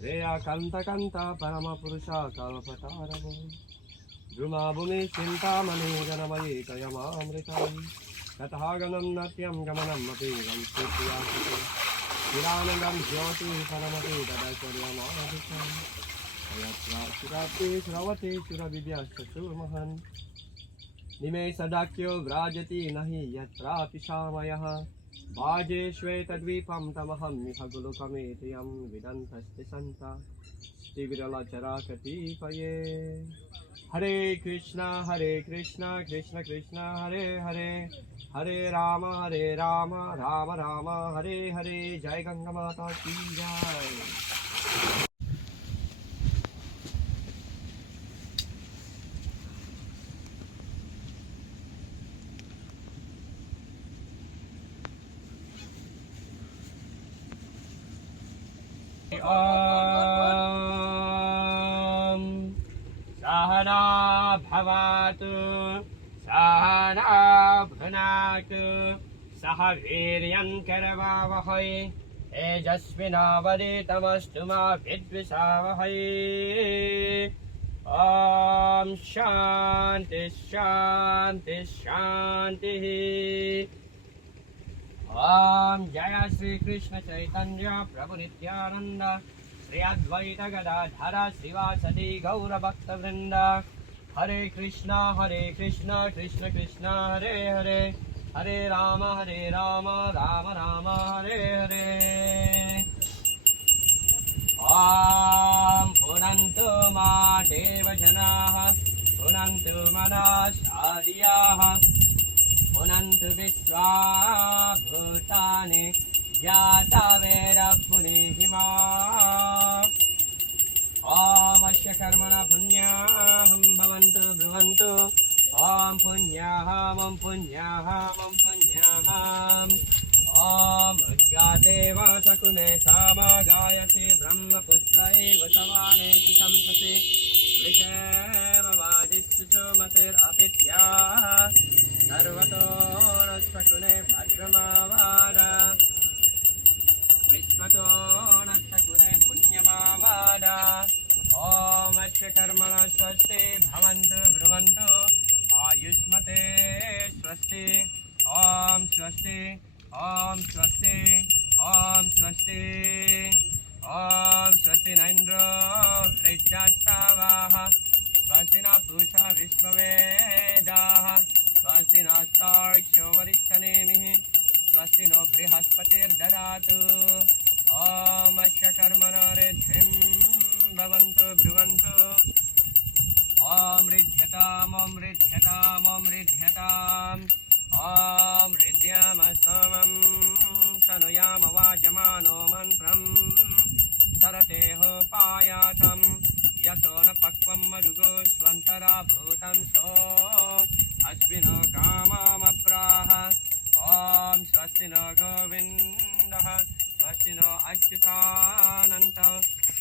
श्रेयाकान्तकान्त परमपुरुषा कल्पतारवो द्रुमाभूमि चिन्तामणि जनमयि कयमामृतम् तथागमनं नत्यं गमनमपि वंशीप्रियासुते चिरानन्दं ज्योतिः परमपि तदैश्वर्यमादितम् यत्र सुराप्ति सुरवति सुरविद्याश्च सुमहन् निमेषदाख्यो व्राजति न हि यत्रापि सामयः बाजे श्वेतद्वीपं तमहं मिह गुलुकमेतियं विदन्तस्ति सन्ता स्थिविरलचराकतिपये हरे कृष्ण कृष्ण कृष्ण हरे हरे हरे राम राम राम हरे हरे जय गंगा माता की जय ॐ सहना भवतु सहना भुनातु सह वीर्यं करवावहै तेजस्विनावधीतमस्तु मा विद्विषावहै ॐ शान्ति शान्ति शान्तिः ॐ जय श्री कृष्ण चैतन्य प्रभु नित्यानंद श्री अद्वैत गदाधर श्रीवासदि गौर भक्त वृंद हरे कृष्ण कृष्ण कृष्ण हरे हरे हरे राम राम राम हरे हरे ॐ पुनन्तु मा देवजनाः पुनन्तु मनसादियाः पुनन्तु विश्वा भूतानि जातवेदपुरीहिमा ॐ कर्मणा पुण्याहं भवन्तु ब्रुवन्तु ॐ पुण्याहं पुण्याहं पुण्याहम् ॐ उद्गातेव शकुने सामगायसि ब्रह्मपुत्र एव समानेषु संससि वृषेववादिषु सोमतिरपित्याः सर्वतो नशकुने भद्रमावाद विश्वतो नशकुने पुण्यमावाद ॐ स्वस्ति ओम स्वस्ति ओम स्वस्ति ओम स्वस्ति ओम स्वस्ति न इंद्रो वृद्धस्तवाः स्वस्ति न पूषा विश्ववेदाः स्वस्ति नस्तार्क्ष्यो वरिष्ठनेमिः स्वस्ति नो बृहस्पतिर्ददातु ओम अस्य कर्मणो रिद्धिं भवन्तु ब्रुवन्तु ओम रिध्यताम् ओम रिध्यताम् ओम रिध्यताम् ओम रिद्यामस्तमं सनुयाम वाजमानो मन्त्रं सरतेहोपायातं यतो न पक्वं मरुगोस्वन्तरा भूतं सो अश्विनो काममप्राह ओम स्वस्ति नो गोविन्दः स्वस्ति नो अच्युतानन्तः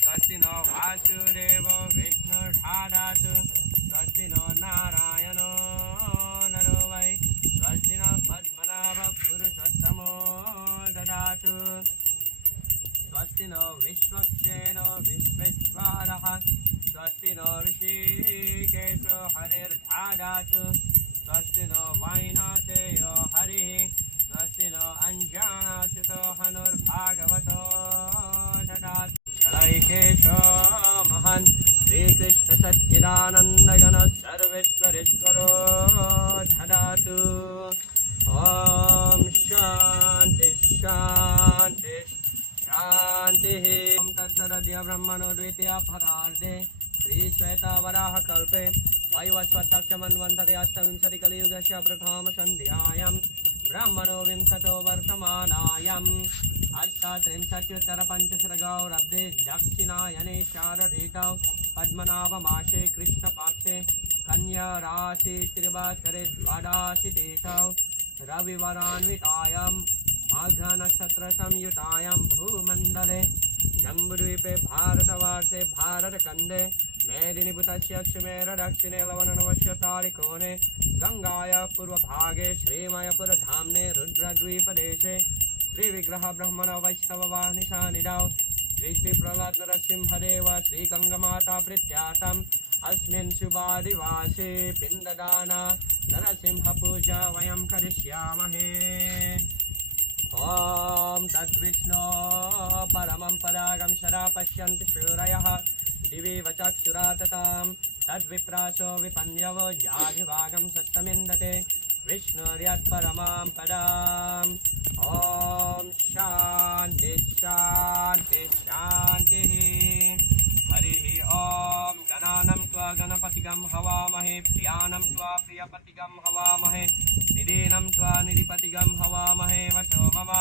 स्वस्ति नो वासुदेवो विष्णुर्दधातु स्वस्ति नो नारायणो नरो वै स्वस्ति नो पद्मनाभः पुरुषोत्तमो ददातु स्वस्ति नो विश्वक्सेनो विश्वेश्वरः स्वस्ति नो ऋषिकेशो हरिर्दधातु स्वस्ति नो वैनातेयो हरिः स्वस्ति नो अञ्जनासुतो हनुर्भागवतो ददातु षडैकेशो महान् श्रीकृष्ण सच्चिदानन्दगण सर्वेश्वरेश्वरो ददातु ॐ शान्ति शान्ति शान्तिः ॐ तत्सदद्य ब्रह्मणो द्वितीया परार्धे श्रीश्वेतावराहकल्पे वैवस्वतक्षमन्वन्तरे अष्टविंशतिकलियुगस्य प्रथमसन्ध्यायां ब्रह्मणो विंशतो वर्तमानायाम् अष्टत्रिंशत्युत्तरपञ्चशतगौरब्धे दक्षिणायने शारदीतौ पद्मनाभमासे कृष्णपाक्षे कन्याराशि त्रिवासरे द्वादशितिथौ रविवारान्वितायां माघनक्षत्रसंयुतायां भूमण्डले जम्बुद्वीपे भारतवर्षे भारतखण्डे मेदिनीपुतस्य सुमेरदक्षिणे लवणनवस्य तारिकोणे गङ्गायाः पूर्वभागे श्रीमयपुरधाम्ने रुद्रद्वीपदेशे श्रीविग्रह ब्रह्मण वैष्णववाहिनिसानिधौ श्री श्री प्रह्लाद नरसिंहदेव श्रीगङ्गमाता प्रीत्यार्थम् अस्मिन् शुभादिवासे पिण्डदान नरसिंहपूजा वयं करिष्यामहे ॐ तद्विष्णो परमं परागं सदा पश्यन्ति सूरयः दिवि वचक्षुराततां तद्विप्रासो विपन्यवो जाघिभागं सत्समिन्दते विष्णुर्यत्परमां पदाम् ॐ शान्ति शान्ति शान्तिः हरिः ॐ गणानं त्वा गणपतिगं हवामहे प्रियानं त्वा प्रियपतिगं हवामहे निधीनं त्वा निधिपतिगं हवामहे वशो मम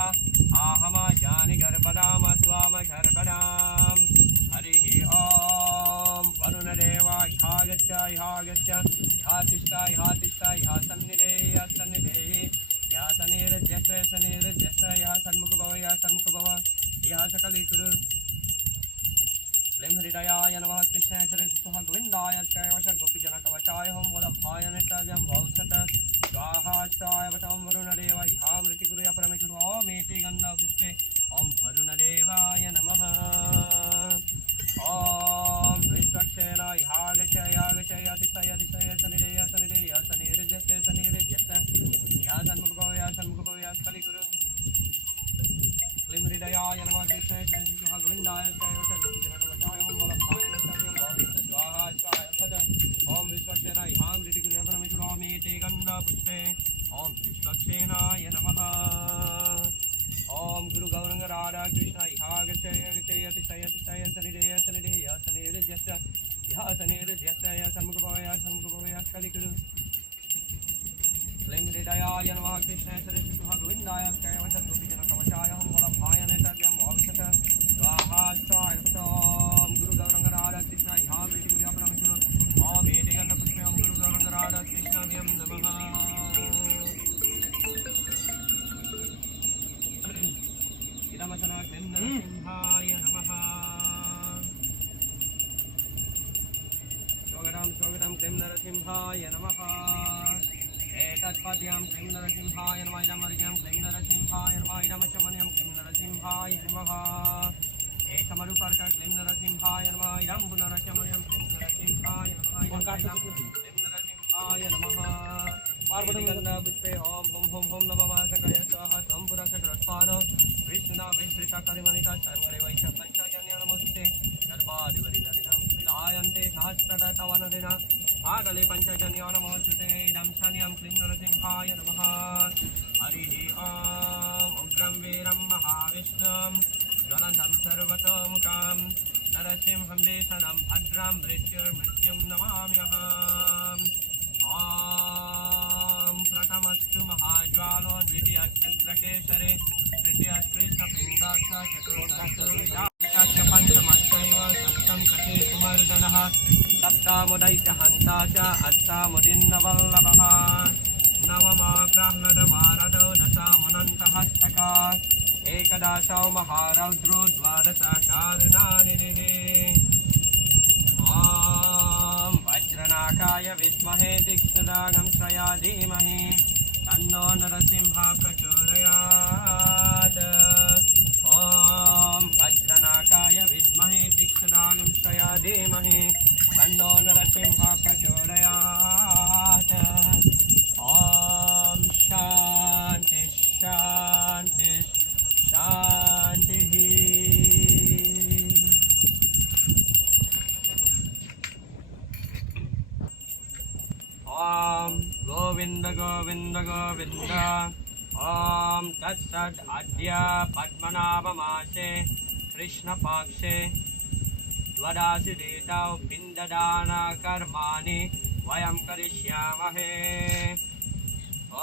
आहम जानि गर्भदाम त्वाम गर्भदाम् हरिः ॐ वरुणदेव इहागच्छ इहागच्छ इहातिष्ठ इहातिष्ठ इहा सन्निधेय सन्निधेहि इहा सनिरुध्यस्व सनिरुध्यस्व इहा सन्मुखभव इहा सन्मुखभव इहा सकलीकुरु क्लीं हृदयाय नमः कृष्णाय सरस्वतः गोविन्दाय च गोपीजनकवचाय हों वल्लभाय नित्यव्यं भौषत स्वाहाष्टाय वटं वरुणदेव इहामृतिकुरुया परमेश्वर ॐ एते गन्धपुष्पे ॐ वरुणदेवाय नमः ॐ विश्वक्षेण इहागच्छ इहागच्छ इहातिष्ठ इहातिष्ठ सनिधेय सनिधेय सनिरुध्यस्य सनिरुध्यस्य इहा सन्मुखभव इहा सन्मुखभव इहा सकलीकुरु क्लीं हृदयाय नमः कृष्णाय सरस्वतः गोविन्दाय च गोपीजनकवचाय हों वल्लभाय नित्यव्यं भौषत स्वाहाष्टाय वटं ॐ विश्वक्षेण इहामृतिकुरुया परमेश्वर ॐ एते गन्धपुष्पे ॐ विश्वक्षेणाय नमः ॐ गुरु गौरंग राधा कृष्ण इहागच्छ इहागच्छ इहातिष्ठ इहातिष्ठ सनिधेय सनिधेय सनिरुध्यस्य इहा सनिरुध्यस्य इहा सन्मुखभव इहा सन्मुखभव इहा सकलीकुरु क्लीं हृदयाय नमः कृष्णाय सरस्वतः गोविन्दाय च गोपीजनकवचाय हों वल्लभाय नित्यव्यं भौषत स्वाहाष्टाय ॐ गुरु गौरंग राधा कृष्ण इहामृतिकुरुया परमेश्वर ॐ एते गन्धपुष्पे ॐ गुरु गौरंग राधा कृष्णाभ्यं नमः इदमसना क्लीं नरसिंहाय नमः स्वागतं स्वागतं क्लीं नरसिंहाय नमः एतत्पद्यं क्लीं नरसिंहाय नमः इदमर्घ्यं क्लीं नरसिंहाय नमः इदमचमन्यं क्लीं नरसिंहाय नमः एतमरुपर्क क्लीं नरसिंहाय नमः इदं पुनरचमन्यं क्लीं नरसिंहाय नमः इदं क्लीं नरसिंहाय नमः गन्धपुष्पे ॐ नरसिंहाय नमः। हरिः ॐ उग्रं वीरं महाविष्णुं ज्वलन्तं सर्वतोमुखं नरसिंहं भीषणं भद्रं मृत्युर्मृत्युं नमाम्यहम्। ॐ प्रथमस्तु महाज्वालो द्वितीयश्चन्द्रकेसरे तृतीयकृष्णपिण्डाक्ष चतुर्थस्तु विदाश्च पञ्चमश्चैव षष्ठं कटिकुमर्दनः सप्तमुदैत्यहन्ता च अष्टमुदिन्नवल्लभः नवमा प्रह्लादवारदौ दशमुनन्तहस्तका एकदशौ महारौद्रो द्वादशकारुणानिधिः। ॐ वज्रनाकाय विद्महे तीक्ष्णदागंश्रया धीमहि तन्नो नरसिंहः प्रचोदयात्। ॐ वज्रनाकाय विद्महे तीक्ष्णदागंश्रया धीमहि तन्नो नरसिंहः प्रचोदयात्। ॐ शान्ति शान्ति शान्तिः। ॐ गोविन्द गोविन्द गोविन्द। ॐ तत्सत् अद्य पद्मनाभमासे कृष्णपक्षे द्वादशतिथौ पिण्डदानकर्माणि वयं करिष्यामहे।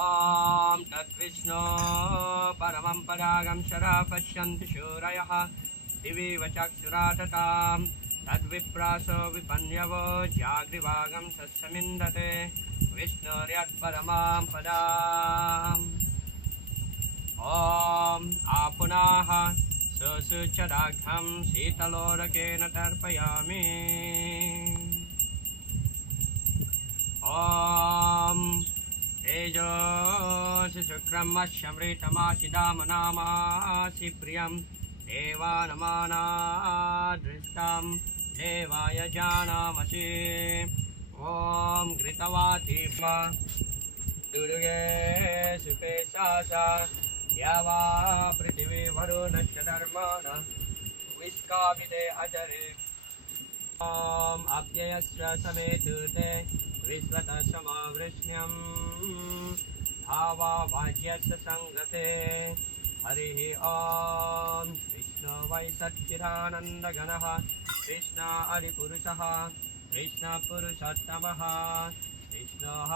ॐ तद्विष्णो परमं पदागं शरा पश्यन्ति शूरयः दिवि चक्षुराततां तद्विप्रासो विपन्यवो जाग्रिवागं सस्यमिन्दते विष्णुर्यत्परमां पदाम्। ॐ आपुनाः सुशुचराघं शीतलोदकेन तर्पयामि। ॐ तेजोषि शुक्रम् अश्यमृतमाशिदामनामासि प्रियं देवानमानादृष्टं देवाय जानामसि। ॐ घृतवातीमा दुर्गे सुपेशासा द्यावा पृथिवी वरुणश्च धर्मान विष्काभिते अजरे। ॐ अव्ययस्य समेतुते विश्वतः समावृष्ण्यं भावा वाज्यस्य सङ्गते। हरिः ॐ कृष्णो वै सच्चिदानन्दघनः कृष्ण हरिपुरुषः कृष्णपुरुषोत्तमः कृष्णः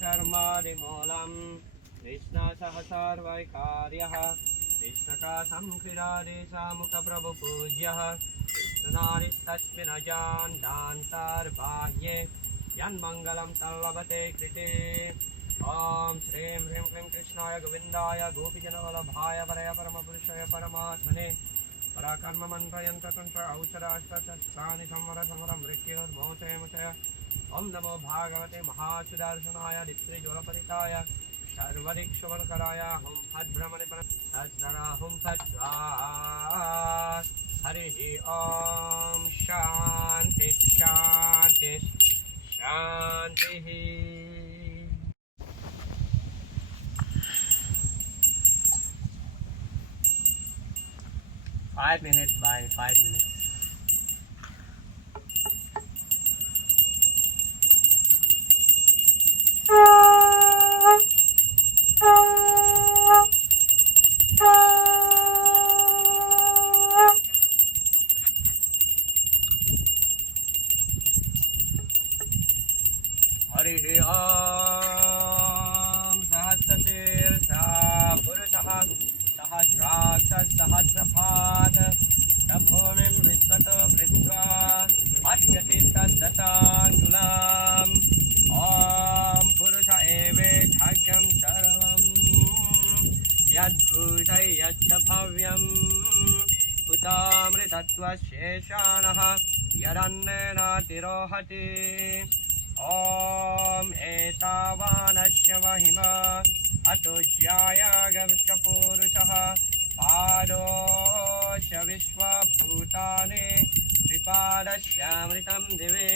कर्मादिमूलम् कृष्णसः सर्वैकार्यः कृष्णका संक्रीडादेशामुखप्रभुपूज्यः कृष्णनारिस्तस्मिन् दान्तार्बाह्ये यन्मङ्गलं तल्लभते कृते। ॐ श्रीं ह्रीं क्लीं कृष्णाय गोविन्दाय गोपीजनवल्लभाय वरय परमपुरुषाय परमात्मने पराकर्ममन्त्रयन्त्रतन्त्र औषधास्त्रशस्त्राणि संवर संवर मृत्युर्मोचय। ॐ नमो भागवते महासुदर्शनाय दित्रिज्वलपरिताय सर्वदिक्षुवनकराय हुं फद्ब्रह्मणे परमसत्सरा हुं फट् स्वाहा। हरिः ॐ शान्ति शान्ति शान्तिः। Five minutes by 5 minutes. हरिः ॐ सहस्रशीर्षः पुरुषः सहस्राक्षः सहस्रपाद भूमिं विश्वतो भृत्वा पश्यति तद्दशाङ्गुलम्। ॐ पुरुष एवेद्भाग्यं सर्वं यद्भूतं यच्च भव्यम् उतामृतत्वशेषाणः यदन्नेन तिरोहति। ॐ एतावानस्य महिमा अतो ज्यायागश्च पुरुषः पादोश विश्वभूतानि त्रिपादस्यामृतं दिवे।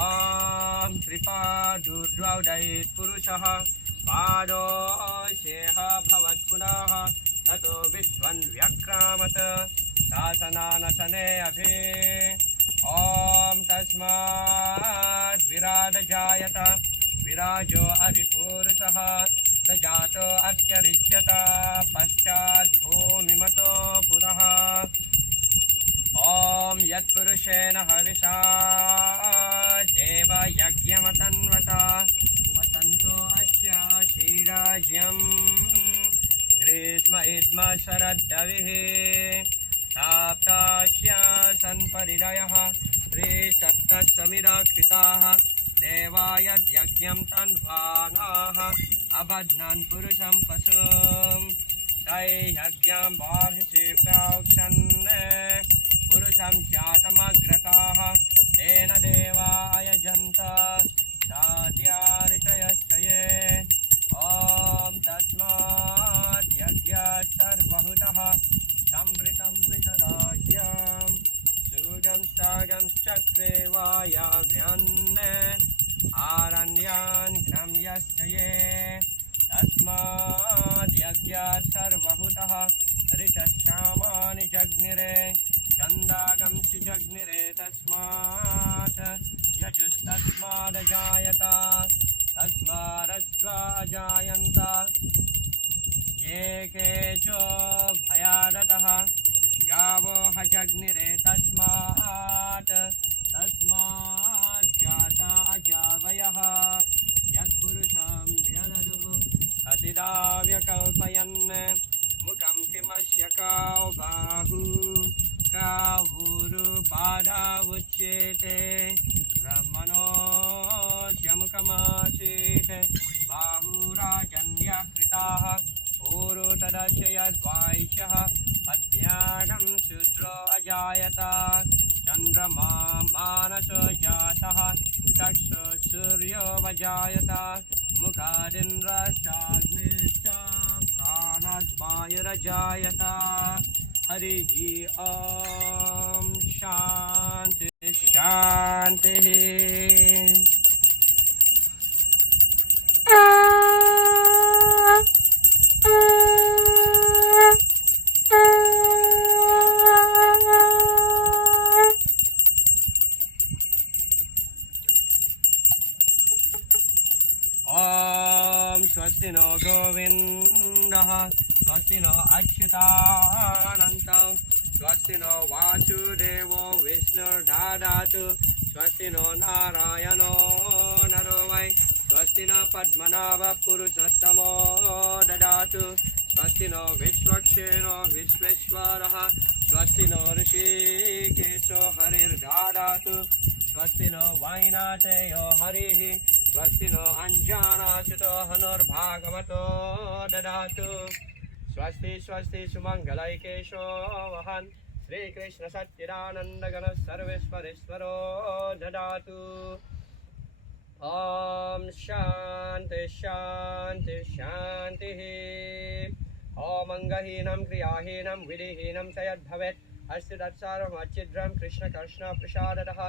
ॐ त्रिपादूर्ध्वोदयेत् पुरुषः पादोशेह भवत्पुनः ततो विश्वं व्यक्रामत् शासनानशने अभि। ॐ तस्मात् विराट जायत विराजो अधिपुरुषः स जातो अत्यरिच्यत पश्चात् भूमिमतो पुरः ॐ यत्पुरुषेण हविषा देवयज्ञमतन्वता वसन्तो अस्य क्षीराज्यं ग्रीष्म इद्म शरद्दविः साप्तास्य सन्परिदयः त्रिसप्तसमिरा कृताः देवाय यज्ञं तन्वानाः अबध्नन् पुरुषं पशुं तैयज्ञं बार्हिषि प्रोक्षन् पुरुषं जातमग्रताः तेन देवा अयजन्त दात्यार्चयश्च ये ॐ तस्मात् यज्ञात् सर्वहुतः संवृतं पृषदाज्यं सुगं सागं चक्रे वायव्यन् आरण्यान् ग्रम्यश्च ये तस्मात् यज्ञात् सर्वहुतः ऋषश्यामानि जग्निरे छन्दागंसि जग्निरे तस्मात् यजुस्तस्मादजायत तस्मादस्वा अजायन्त ये केचो भयादतः गावो हजग्निरे तस्मात् जाता अजावयः यत्पुरुषं यददुः अतिदा व्यकल्पयन् मुखं किमस्य काौ बाहु कावूरुपादावुच्येते ब्रह्मणोऽस्य मुखमासीत् बाहुराजन्यः कृताः ऊरु तदस्य यद्वाय्यः पद्भ्यागं शूद्रो अजायत चन्द्रमा मानसो जातः चक्षु सूर्यो वजायत मुखादिन्द्रश्चाग्निश्च प्राणाद्वायुरजायत हरिः ॐ शान्ति शान्तिः ॐ स्वस्ति नो गोविन्दः स्वस्ति नो अच्युतानन्तः स्वस्ति नो वासुदेवो विष्णुर्दधातु स्वस्ति नो नारायणो नरो वै स्वस्ति नो पद्मनाभः पुरुषोत्तमो ददातु स्वस्ति नो विश्वक्षेणो विश्वेश्वरः स्वस्ति नो ऋषिकेशो हरिर्ददातु स्वस्ति नो वैनाथयो हरिः स्वस्ति नो अञ्जानाच्युतो हनुर्भागवतो ददातु स्वस्ति स्वस्ति सुमङ्गलैकेशो वहन् श्रीकृष्ण सच्चिदानन्दगण सर्वेश्वरेश्वरो ददातु ॐ शान्ति शान्ति शान्तिः ॐ अङ्गहीनं क्रियाहीनं विधिहीनं च यद्भवेत् अस्ति तत्सर्वमच्छिद्रं कृष्णकृष्णप्रसादतः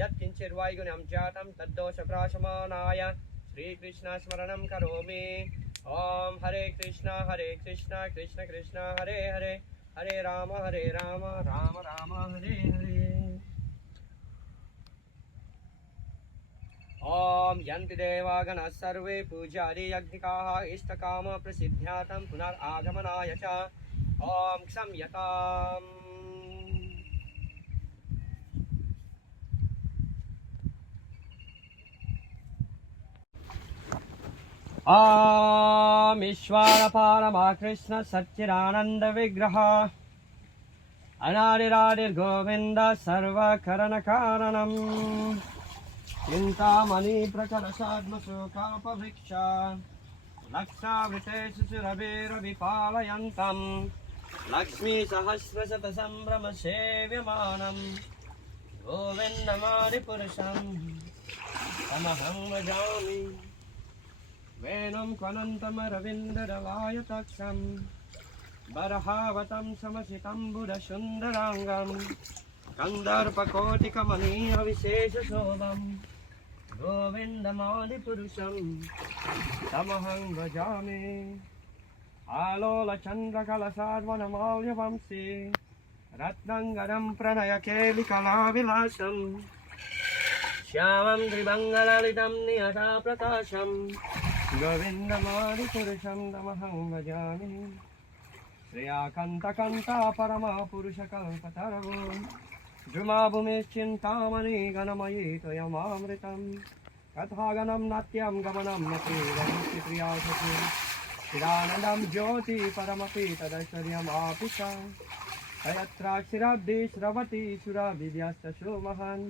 यत्किञ्चिद्वैगुण्यं जातं तद्दोषप्राशमानाय श्रीकृष्णस्मरणं करोमि ॐ हरे कृष्ण कृष्ण कृष्ण हरे हरे हरे राम राम राम हरे हरे ॐ यन्ति देवागणाः सर्वे पूजारि यज्ञिकाः इष्टकामप्रसिद्ध्यार्थं पुनरागमनाय च ॐ क्षम्यताम् ॐ ईश्वर पारमा कृष्ण सच्चिदानंद विग्रह अनादिरादिर्गोविन्द सर्वकरणकारणम् चिन्तामणि प्रकलशाद्मशोकापवृक्ष लक्षावृतेषु सुरभिरविपालयन्तं लक्ष्मीसहस्रशतसम्भ्रमसेव्यमानं गोविन्दमादिपुरुषं तमहं भजामि वेणुं क्वनन्तमरविन्दरवायतक्षं बर्हावतं समसितं बुधसुन्दराङ्गं कन्दर्पकोटिकमनीयविशेषशोभं गोविन्दमादिपुरुषं तमहं भजामि आलोलचन्द्रकलशार्वणमाल्यवंशी रत्नङ्गनं प्रणयकेलिकलाविलासं श्यामं त्रिभङ्गललितं नियता प्रकाशं गोविन्दमादिपुरुषं तमहं भजामि श्रेयाकन्तकन्ता परमपुरुषकल्पतरवो द्रुमाभूमिश्चिन्तामणि गणमयि त्वयमामृतं कथागनं नाट्यं गमनं न केवलं प्रियासति चिदानन्दं ज्योति परमपि तदैश्वर्यमापि च तयत्राक्षिराब्धि स्रवति सुरविद्यास्तशो महान्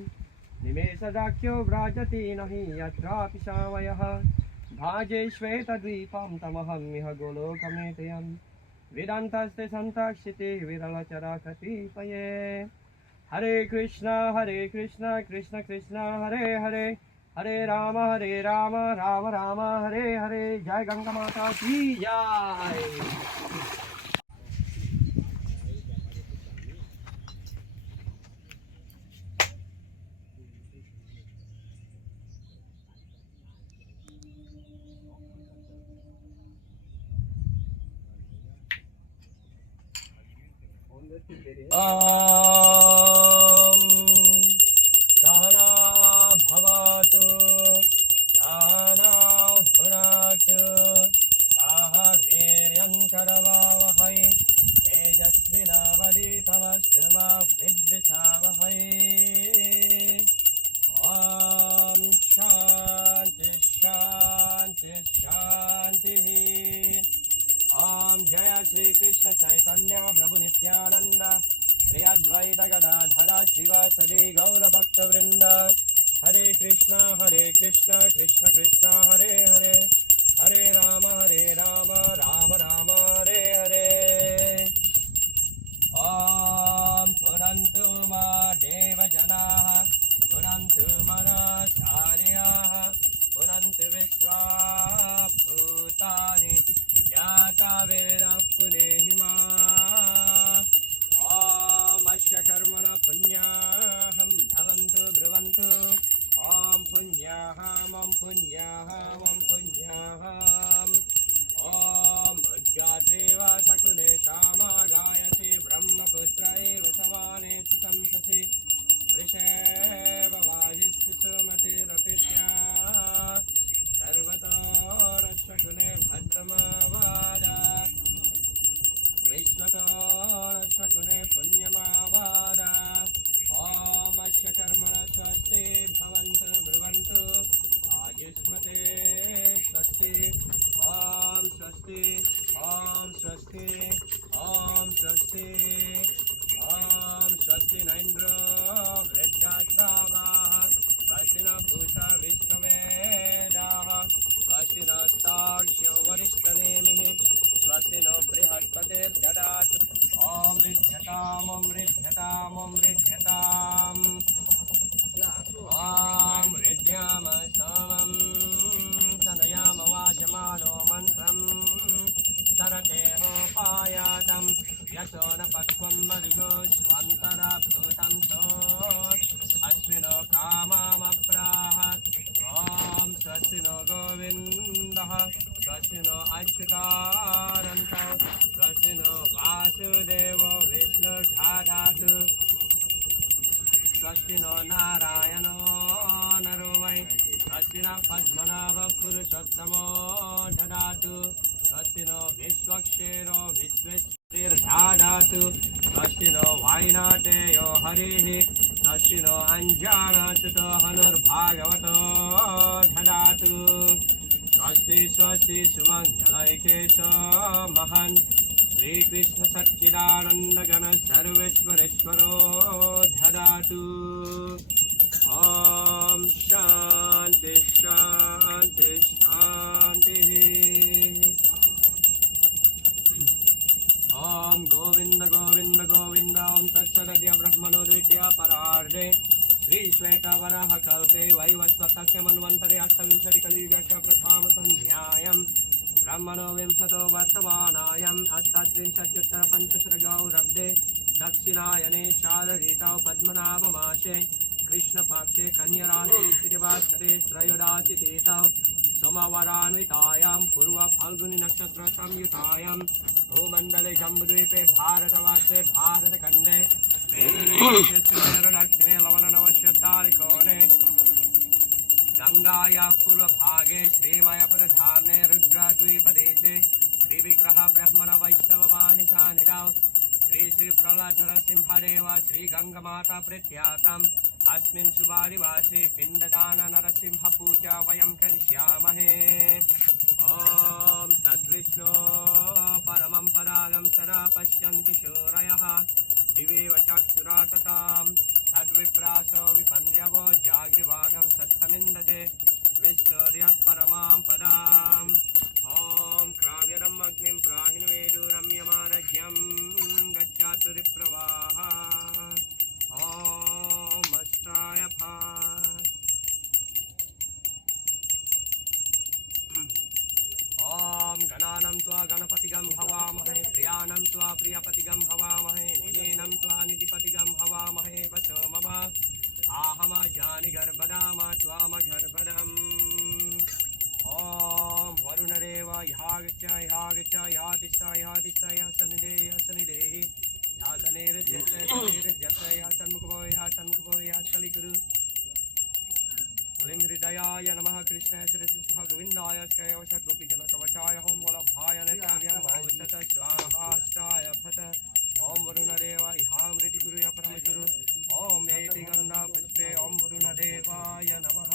निमेषदाख्यो व्राजति न हि यत्रापि सावयः भाजे श्वेतद्वीपं तमहं इह गोलोकमेतयं वेदान्तस्ते सन्ताक्षिते विरलचराकतिपये हरे कृष्ण कृष्ण कृष्ण हरे हरे हरे राम राम राम हरे हरे। जय गंगा माता की जय। सहना भवतु सहना भुनक्तु सह वीर्यङ्करवावहै तेजस्विनावधीतमस्तु मा विद्विषावहै। ॐ शान्ति शान्ति शान्तिः। ॐ जय श्री कृष्ण चैतन्य प्रभु नित्यानंद श्री अद्वैत गदाधर श्रीवासदि गौरभक्तवृंद। हरे कृष्ण कृष्ण कृष्ण हरे हरे हरे राम राम राम हरे हरे। ॐ पुनन्तु मा देवजनाः पुनन्तु मनश्चार्याः पुनन्तु विश्वा भूतानि याता वेद पुनेहिमा। ॐ अस्य कर्मण पुण्याहं भवन्तु ब्रुवन्तु ॐ पुण्याहं पुण्याहं पुण्याहम्। ॐ उद्गादेव शकुने सामागायसि ब्रह्मपुत्र एव सवाने सुशंससि वृषेव वाजिष्ठि सुमतिरपित्या सर्वतो रक्षकुने भद्रमावाद विश्वतो रक्षकुने पुण्यमावाद। ॐ अस्य कर्मण स्वस्ति भवन्तु ब्रुवन्तु आयुष्मते स्वस्ति। ॐ स्वस्ति ॐ स्वस्ति ॐ स्वस्ति ॐ स्वस्ति न इन्द्रो वृद्धाश्रावाः स्वस्ति न पूषा विश्ववेदाः स्वस्ति नस्ताक्ष्यो वरिष्ठनेमिः स्वस्ति नो बृहस्पतिर्ददातु। ॐ ऋद्धताम् ॐ ऋद्धताम् ॐ ऋद्धताम्। ॐ ऋद्ध्याम सोमं सदयाम वाचमानो मन्त्रं सरते होपायातं यशो न पक्वं मरुगो स्वान्तरभूतं सो अश्विनो कामामप्राह। ॐ स्वस्ति नो गोविन्दः स्वस्ति नो अच्युतानन्तौ स्वस्ति नो वासुदेवो विष्णुर्दधातु स्वस्ति नो नारायणो नरो वै स्वस्ति न पद्मनाभः पुरुषोत्तमो ददातु स्वस्ति नो विश्वक्षेरो विश्वेश्वरर्दधातु स्वस्ति नो वायुनाथेयो हरिः स्वस्ति नो अञ्जानसुतो हनुर्भागवतो ददातु स्वस्ति स्वस्ति सुमङ्गलैकेशो महन् श्रीकृष्ण सच्चिदानंद गण सर्वेश्वरेश्वरो ददातु। ॐ शान्ति शान्ति शान्तिः। ॐ गोविंद गोविंद गोविंद। ॐ तत्सदद्य ब्रह्मणो द्वितीया परार्धे श्रीश्वेतवराह कल्पे वैवस्वतस्य मन्वन्तरे अष्टविंशतिकलियुगस्य प्रथमसन्ध्यायां ब्रह्मणो विंशतो वर्तमानायाम् अष्टात्रिंशत्युत्तरपञ्चशतगौरब्धे दक्षिणायने शारदीतौ पद्मनाभमासे कृष्णपक्षे कन्यराशिवासरे त्रयोदशितिथौ सोमवारान्वितायां पूर्वफाल्गुनी नक्षत्रसंयुतायां भूमण्डले जम्बूद्वीपे भारतवर्षे भारतखण्डे दक्षिणे लवणनवशतारिकोणे गंगायाः पूर्वभागे श्रीमयपुरधाम्ने रुद्रद्वीपदेशे श्रीविग्रह ब्रह्मण वैष्णववाहिनी सानिधौ श्री श्री प्रह्लाद नरसिंहदेव श्री गंगमाता प्रत्यातम् अस्मिन् शुभादिवासे पिंडदान नरसिंह पूजा वयं करिष्यामहे। ॐ तद्विष्णो परमं परागं सदा पश्यन्ति शूरयः दिवेव चक्षुरा ततां तद्विप्रासो विपन्यवो जाग्रिवागं सत्समिन्दते विष्णुर्यत्परमां पदाम्। ॐ क्राव्यदम् अग्निं प्राहिन्वेदूरं यमारघ्यं गच्छातुरिप्रवाह। ॐ अस्ताय फात्। ॐ गणानं त्वा गणपतिगं हवामहे प्रियानं त्वा प्रियपतिगं हवामहे निधेनं त्वा निधिपतिगं हवामहे वसो मम आहम जानि गर्भदाम त्वामगर्भदम्। ॐ वरुणदेव ह्यागच्छ ह्यागच्छ ह्यातिष्ठ ह्यातिष्ठ ह्यसनिधेहि ह्यसनिधेहि ह्यासनिर्जस्य ह्यसन्मुखो ह्यसन्मुखो ह्यस्कलिकुरु। क्लीं हृदयाय नमः कृष्णाय श्रीकृष्ण गोविन्दाय श्रेयवश गोपीजनकवचाय ॐ वल्लभाय नेत्रव्यं भवसत स्वाहाष्टाय फट। ॐ वरुणदेव ह्यामृतिकुरु ह्य परमकुरु। ॐ एति गन्धपुष्पे ॐ वरुणदेवाय नमः।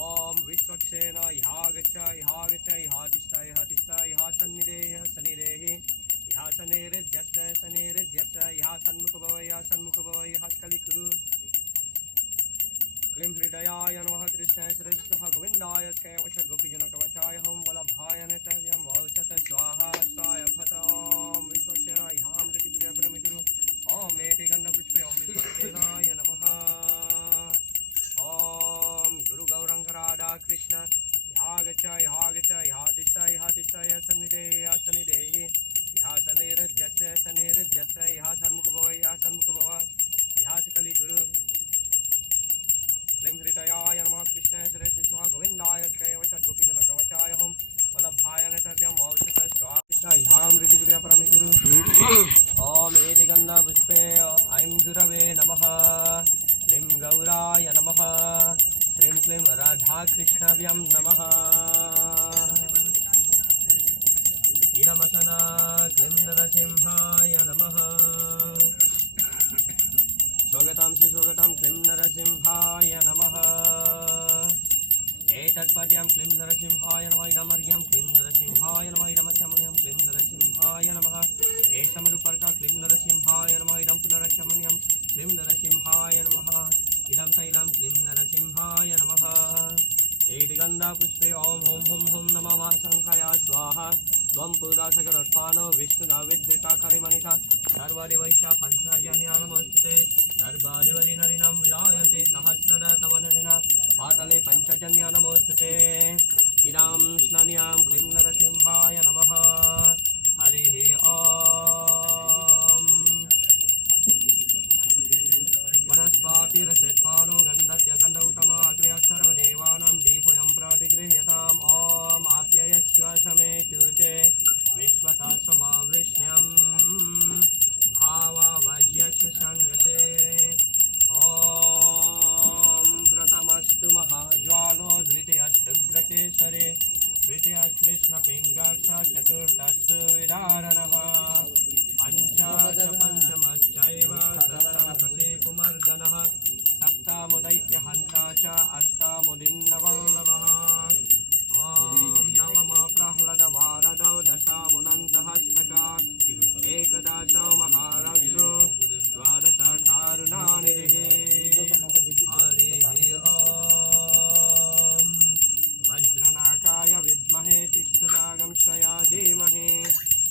ॐ विश्वक्सेन ह्यागच्छ ह्यागच्छ ह्यातिष्ठ ह्यातिष्ठ ह्यासन्निधेहि ह्यसनिधेहि ह्यासनिर्जस्य सनिर्जस्य ह्यासन्मुखो भव ह्यसन्मुखो भव ह्यस्कलिकुरु। क्लीं हृदयाय नमः कृष्णाय श्रीकृष्ण गोविन्दाय श्रेयवश गोपीजनकवचाय ॐ वल्लभाय नेत्रव्यं भवसत स्वाहाष्टाय फट। ॐ विश्वक्सेन ह्यामृतिकुरु ह्य परमकुरु। ॐ एति गन्धपुष्पे ॐ विश्वक्सेनाय नमः। ॐ गुरु गौरंग राधा कृष्ण ह्यागच्छ ह्यागच्छ ह्यातिष्ठ ह्यातिष्ठ ह्यसन्निधेहि ह्यसनिधेहि ह्यासनिर्जस्य सनिर्जस्य ह्यसन्मुखो भव ह्यसन्मुखो भव ह्यस्कलिकुरु। क्लीं हृदयाय नमः कृष्णाय श्रीकृष्ण गोविन्दाय श्रेयवश गोपीजनकवचाय ॐ वल्लभाय नेत्रव्यं भवसत स्वाहा ह्यामृतिकुरु ह्य परमकुरु। ॐ एति गन्धपुष्पे ऐं गुरवे नमः। क्लीं गौराय नमः। श्रीं क्लीं राधाकृष्णाभ्यां नमः। इदमसना क्लीं नरसिंहाय नमः। स्वागतं सुस्वागतं क्लीं नरसिंहाय नमः। एतत्पद्यं क्लीं नरसिंहाय नमः। इदमर्घ्यं क्लीं नरसिंहाय नमः। इदमचमनीयं क्लीं नरसिंहाय नमः। एषमरुपर्क क्लीं नरसिंहाय नमः। इदं पुनरचमनीयं क्लीं नरसिंहाय नमः। इदं तैलं क्लीं नरसिंहाय नमः। एतिगन्धपुष्पे ॐ हुं हुं हुं नमः शङ्खाय स्वाहा। त्वं पुरासकरोत्थानो विष्णुना विधृता करिमणिका सर्वदेवैश्च पञ्चजन्या नमोस्तुते। गर्भादिवरिनरिनं विराजते सहस्रदा तव नरिना पातले पञ्चजन्या नमोस्तुते। इदं स्नान्यां क्लीं नरसिंहाय नमः। हरिः ॐ। वनस्पतिरसत्पानो गन्धस्य गन्ध उत्तम अग्र्यः सर्वदेवानां दीपोऽयं प्रतिगृह्यताम्। ॐ आप्यायस्व समेतुते विश्वतः समावृष्ण्यं भावावज्यस्य सङ्गते। ॐ प्रथमस्तु महाज्वालो द्वितीयस्तुग्रकेसरे तृतीयः कृष्णपिङ्गक्ष चतुर्थस्तु विदारणः पञ्चमश्चैव षष्ठं कसेकुमर्दनः सप्तमोदैत्यहन्ता च अष्टमोदिन्नवल्लभः। ॐ नवमः प्रह्लादवारदौ दशमोऽनन्तहस्तका एकदशो महारौद्रो द्वादश कारुणानिधिः। हरिः ॐ। वज्रनाकाय विद्महे तीक्ष्णनागंशया धीमहि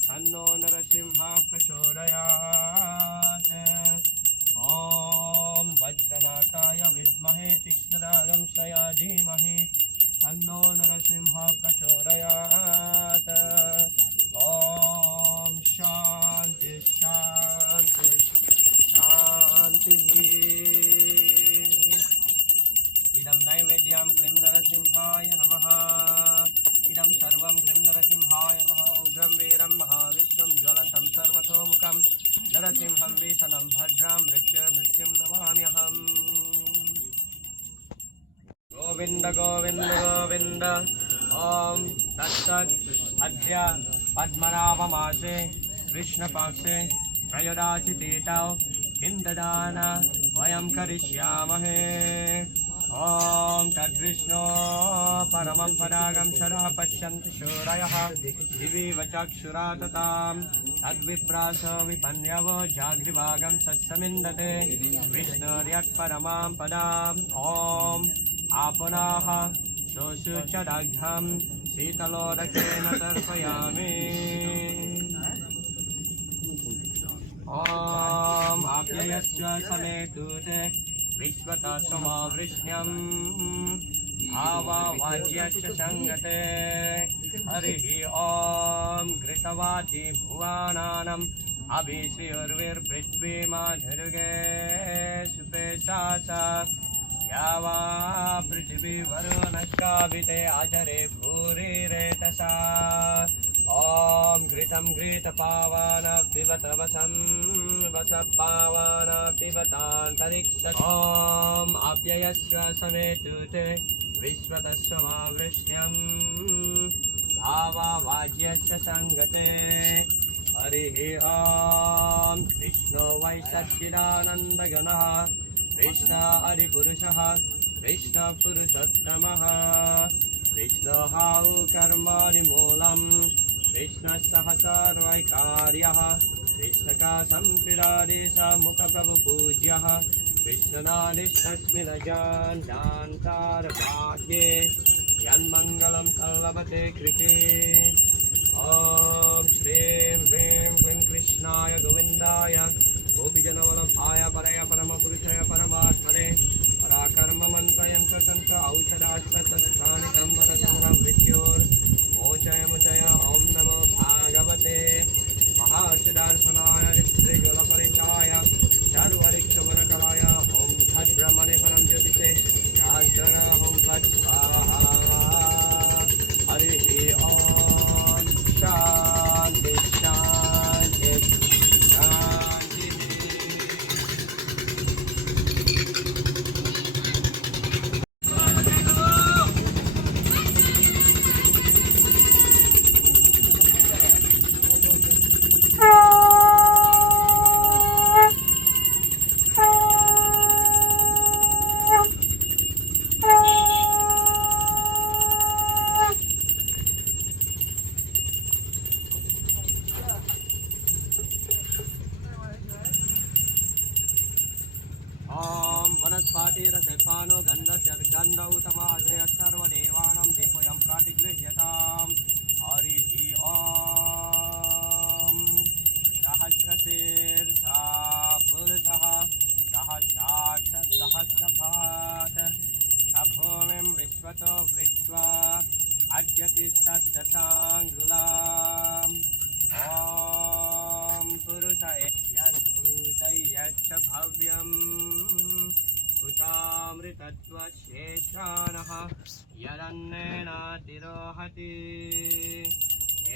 तन्नो नरसिंहः प्रचोदयात्। ॐ वज्रनाकाय विद्महे तीक्ष्णनागंशया धीमहि तन्नो नरसिंहः प्रचोदयात्। ॐ शान्ति शान्ति शान्तिः। इदं नैवेद्यं क्लीं नरसिंहाय नमः। इदं सर्वं क्लीं नरसिंहाय नमः। उग्रं वीरं महाविष्णुं ज्वलन्तं सर्वतोमुखं नरसिंहं भीषणं भद्रं मृत्युर्मृत्युं नमाम्यहम्। गोविन्द गोविन्द ॐ तत्सत् अद्य पद्मनाभमासे कृष्णपक्षे त्रयोदशी तिथौ पिण्डदान वयं करिष्यामहे ॐ तद्विष्णो परमं परागं सदा पश्यन्ति शूरयः दिविव चक्षुरा ततां तद्विप्रास विपन्यवो जाग्रिभागं सत्समिन्दते विष्णुर्यत्परमां पदाम् ॐ आपुनाः शोषुचदघ्नं शीतलोदकेन तर्पयामि ॐ आप्ययस्व समेतुते विश्वतः समावृष्ण्यम् भावावाज्यस्य सङ्गते हरिः ॐ घृतवाति भुवानानम् अभिश्रियुर्विर्पृथ्वीमाधुर्गे सुपेशास या वा पृथिवी वरुणश्चाविते आचरे भूरिरेतसा ॐ घृतं घृतपावान पिबत वसं वसपावान पिबतान्तरिक्ष ॐ आप्ययस्व समेतुते विश्वतः समावृष्ण्यम् भावावाज्यस्य सङ्गते हरिः ॐ कृष्णो वै सच्चिदानन्दगणः कृष्ण हरिपुरुषः कृष्णपुरुषोत्तमः कृष्णः कर्मादिमूलम् कृष्णः सर्वैकार्यः कृष्णकासम्प्रीडादेशमुखप्रभुपूज्यः कृष्णनादिस्तस्मिन् जानतारबाह्ये यन्मङ्गलं तल्लभते कृते ॐ श्रीं ह्रीं क्लीं कृष्णाय गोविन्दाय गोपीजनवल्लभाय परय परमपुरुषाय परमात्मने पराकर्ममन्त्रयन्त्र तन्त्र औषधास्त्रशस्त्राणि मृत्योर्मोचय मुचय ॐ नमो भागवते महासुदर्शनाय ऋत्रिजलपरिचाय सर्वरिक्षवरकराय ॐ तद्ब्रह्मणे परं ज्योतिषे शास्त्रं फट् स्वाहा हरिः ॐ शान्ति शान्ति शान्तिः ॐ वनस्पतिरसपानो गन्धस्य उत्तमाद्रय सर्वदेवानां दीपोऽयं प्रतिगृह्यताम् हरिः ॐ सहस्रशीर्षा पुरुषः सहस्राक्ष सहस्रपात् भूमिं विश्वतो वृत्वा अद्यतिष्ठद्दशाङ्गुलाम् ॐ पुरुषय यद्भूतयच्च भव्यम् उतामृतत्वशेषाणः यदन्नेनातिरोहति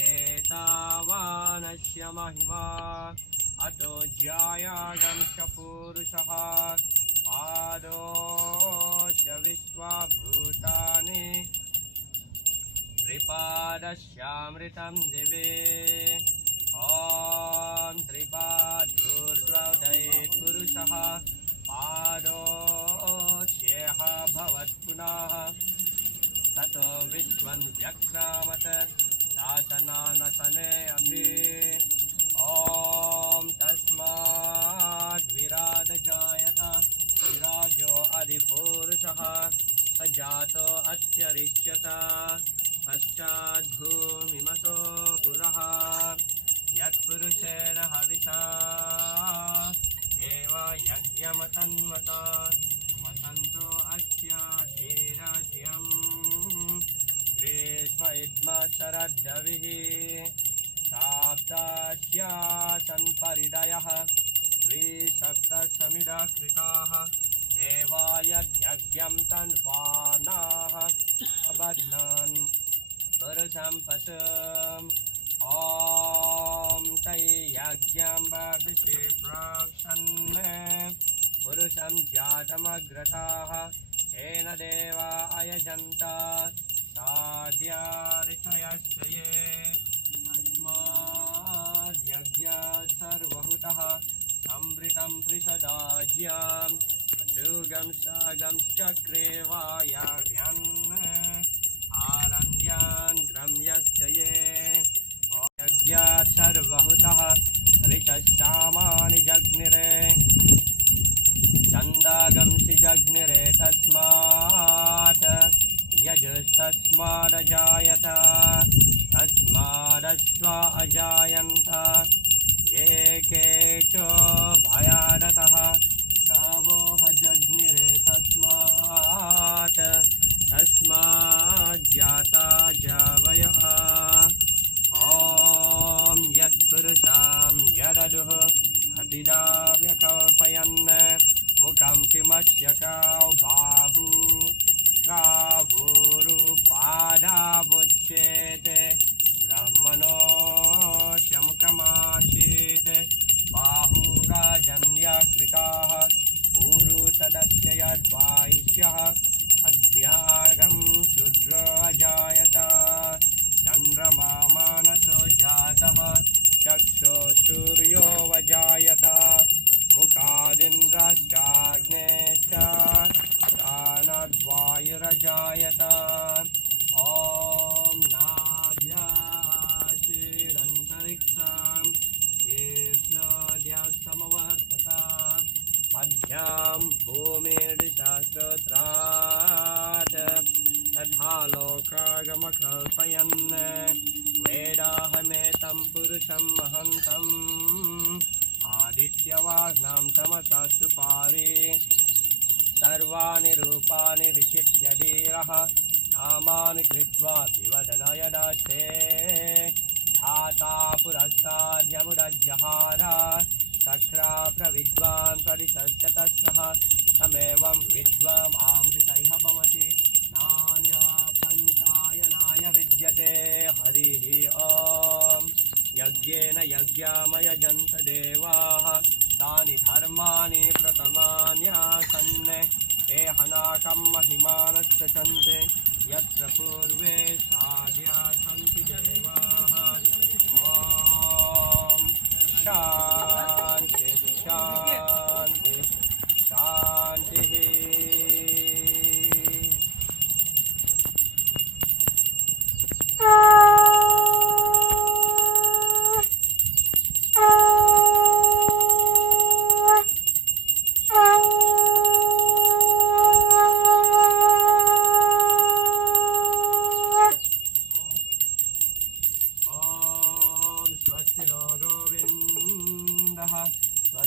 एतावानस्य महिमा अतो ज्यायागंश पुरुषः पादोश्च विश्वभूतानि त्रिपादस्यामृतं दिवे ॐ त्रिपादूर्ध्वोदयेत् पुरुषः पादोश्येह भवत्पुनः ततो विश्वं व्यक्रामत शासनानसने अपि ॐ तस्माद् विराड जायत विराजो अधिपुरुषः स जातो अत्यरिच्यत पश्चाद्भूमिमतो पुरः यत्पुरुषेण हविषा एव यज्ञमतन्वता वसन्तो अस्यातिराज्यम् ग्रीष्म इद्म शरद्रविः साप्तास्यासन् परिदयः त्रिसप्तसमिदा कृताः देवायज्ञं तन्वानाः अबध्नान् पुरुषं पशुम् ॐ तैयज्ञं बर्हिषि प्रोक्षन् पुरुषं जातमग्रताः येन देवा अयजन्त साध्या ऋषयश्च ये अस्माद्यज्ञात् सर्वभूतः अमृतं पृषदाज्याम् असुगं सागंश्चक्रे वायव्यन् आरण्यान् ग्रम्यश्च ये यज्ञात् सर्वभूतः ऋचश्चामानि जग्निरे छन्दागंसि जग्निरे तस्मात् यजुस्तस्मादजायत तस्मादश्व अजायन्त ये केचो भयानतः गावो जग्निरे तस्मात् तस्माज्जाता जावयः ॐ यत्पुरुषां यददुः हतिदा व्यकल्पयन् मुखं किमस्य काौ बाहु कावुरुपादावुच्येते ब्रह्मणोऽस्य मुखमासीत् बाहुराजन्यकृताः ऊरु तदस्य यद्वाय्यः अभ्यागं शूद्रो अजायत चन्द्रमा मानसो जातः चक्षो सूर्यो वजायत मुखादिन्द्रश्चाग्नेश्च प्राणद्वायुरजायत ॐ नाभ्याशीरन्तरिक्षं कृष्णोद्यसमवर्तत मध्यां भूमिर्दिशाश्रोत्रात् तथा लोकागमकल्पयन् वेदाहमेतं पुरुषं महन्तम् आदित्यवाग्नां तमसा सुपारि सर्वाणि रूपाणि विचित्य धीरः नामानि कृत्वा विवदनयदास्ते धाता पुरस्ताद्यमुदज्जहार चक्रा प्रविद्वान् परिशस्य तस्नः तमेवं विद्वाम् आमृतैः भवति नान्य पन्थायनाय विद्यते हरिः ॐ यज्ञेन यज्ञामयजन्त देवाः तानि धर्माणि प्रथमान्यासन् ते हनाकं महिमानश्चन्ते यत्र पूर्वे साध्या सन्ति देवाः ॐ शान्ति शान्ति शान्तिः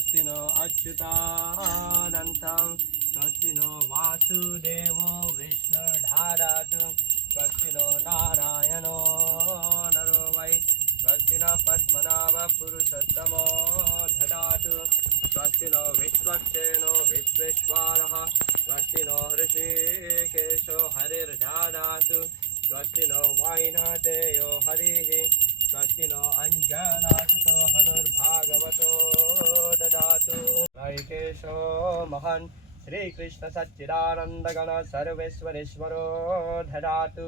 स्वस्ति नो अच्युतानन्तं स्वस्ति नो वासुदेवो विष्णुर्धारयतु स्वस्ति नो नारायणो नरो वै स्वस्ति नो पद्मनाभपुरुषोत्तमो ददातु स्वस्ति नो विश्वक्सेनो विश्वेश्वरः स्वस्ति नो हृषीकेशो हरिर्ददातु स्वस्ति नो वैनतेयो हरिः स्वस्ति नो अञ्जनासुतो हनुर्भागवतो ददातु नैकेशो महान् श्रीकृष्ण सच्चिदानन्दगण सर्वेश्वरेश्वरो ददातु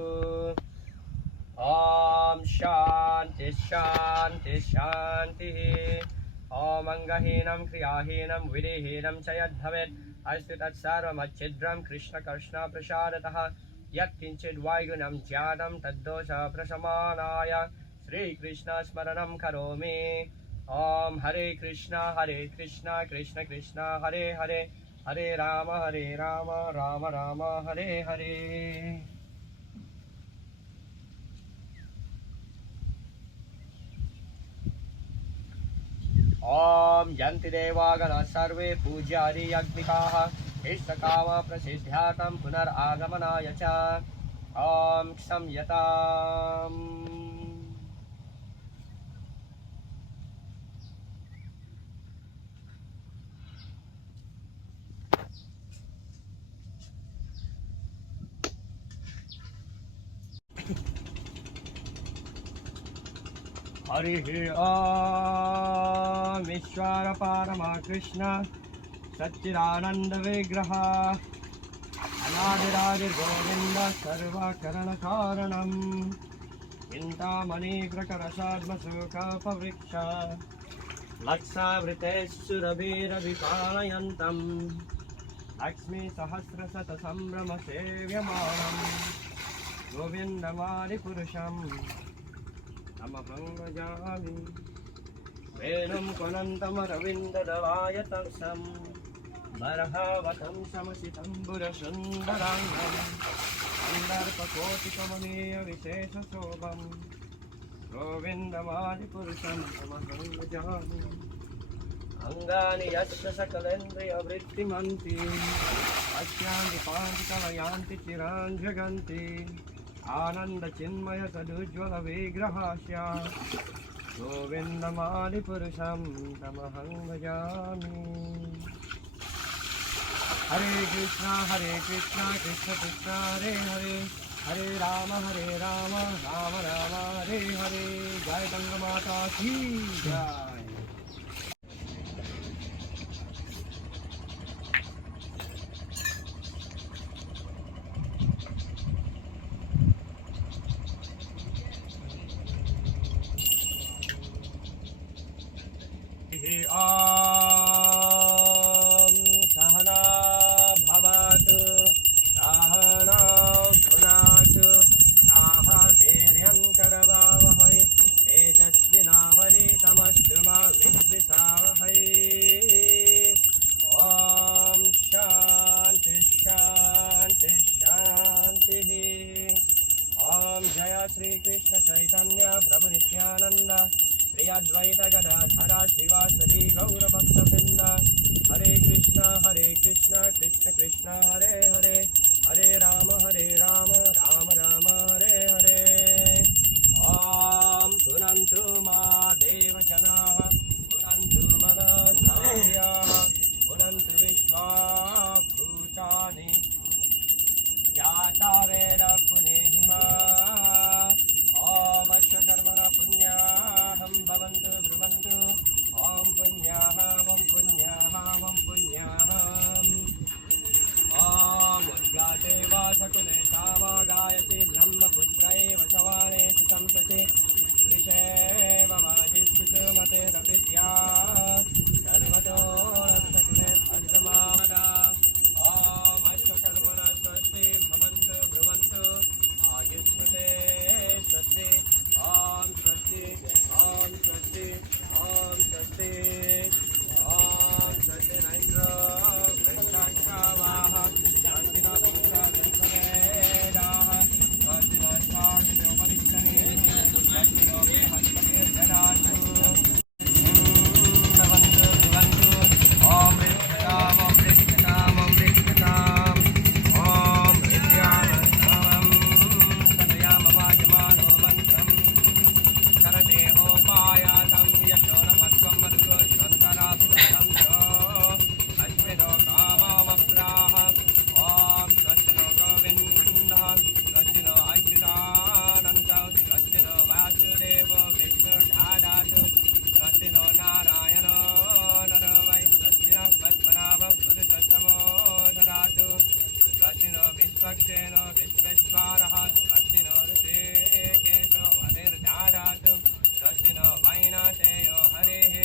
ॐ शान्ति शान्ति शान्तिः ॐ अङ्गहीनं क्रियाहीनं विधिहीनं च यद्भवेत् अस्ति तत्सर्वमच्छिद्रं कृष्णकृष्णप्रसादतः यत्किञ्चित् वैगुणं ज्ञातं तद्दोषप्रशमनाय श्रीकृष्ण स्मरणं करोमि ॐ हरे कृष्ण कृष्ण कृष्ण हरे हरे हरे राम राम राम हरे हरे ॐ यन्ति देवागणाः सर्वे पूज्यादि यज्ञिकाः इष्टकामप्रसिद्ध्यार्थं पुनरागमनाय च ॐ क्षम्यताम् हरिः ॐ ईश्वर परमा कृष्ण सच्चिदानंद विग्रह राधिराधि गोविन्द सर्वकरणकारणम् चिन्तामणि प्रकरशाद्मसुखपवृक्ष लक्षावृतेश्चुरभिरभिपालयन्तम् लक्ष्मीसहस्रशतसम्भ्रमसेव्यमानम् गोविन्दमादिपुरुषं तमहं भजामि वेणुं त्वनन्तमरविन्ददलायतंसं बर्हवतं समसितम्बुरसुन्दराङ्गं सन्दर्पकोटिकमनीयविशेषशोभं गोविन्दमादिपुरुषं तमहं भजामि अङ्गानि यस्य सकलेन्द्रियवृत्तिमन्ति पश्यान्ति पान्ति कलयान्ति चिरान् जगन्ति आनन्दचिन्मय तदुज्ज्वलविग्रहास्य गोविन्दमादिपुरुषं तमहं भजामि हरे कृष्णा कृष्ण कृष्ण हरे हरे हरे राम राम राम हरे हरे जय गंगा माता की जय ॐ सहना भवतु सहनौ भुनक्तु सह वीर्यं करवावहै तेजस्विनावधीतमस्तु मा विद्विषावहै ॐ शान्ति शान्ति शान्तिः ॐ जय श्रीकृष्ण चैतन्य प्रभु नित्यानन्द श्री अद्वैत गदाधर श्रीवासदि गौरभक्तवृंद हरे कृष्ण कृष्ण कृष्ण हरे हरे हरे राम राम राम हरे हरे ॐ पुनन्तु मा देवजनाः पुनन्तु मनसायाः पुनन्तु विश्वाभूतानि जाता वेद पुनेहिमा ॐ अश्वकर्मण पुण्याहं भवन्तु ब्रुवन्तु ॐ पुण्याहं पुण्याहम् ॐ उद्गाते वासकुले सावागायति ब्रह्मपुत्रैव सवानेषु संसति वृषेव वाजिष्ठितुमते रपित्या सर्वतो रक्षकुले भद्रमामदा ॐ अश्वकर्मण स्वस्ति भवन्तु ब्रुवन्तु आयुष्मते स्वस्ति ॐ स्वस्ति ॐ स्वस्ति ॐ स्वस्ति ॐ स्वस्ति नैन्द्रो वृक्षाश्रावाः स्वस्तिनो पुरुषाः स्वस्तिनो शास्त्रोपनिषदि स्वस्तिनो बृहस्पतिर्ददातु भवन्तु भवन्तु ॐ मृत्युकाम मृत्युकाम मृत्युकाम ॐ विद्यामस्तां सदयामवाजमानो मन्त्रं सरदेहोपायातं यशो न पक्वं मरुगोष्वन्तरा पुरुषं च अश्विनो कामावप्राः ॐ स्वस्तिनो गोविन्दः स्वस्तिनो अच्युतानन्तौ स्वस्तिनो वासुदेवो विष्णुर्धादातु स्वस्तिनो नारायणो नरो वै स्वस्तिनः पद्मनाभः पुरुषोत्तमो ददातु स्वस्तिनो विश्वक्सेनो विश्वेश्वरः स्वस्तिनो ऋषिकेशो हरिर्ददातु स्वस्तिनो वैनातेयो हरेः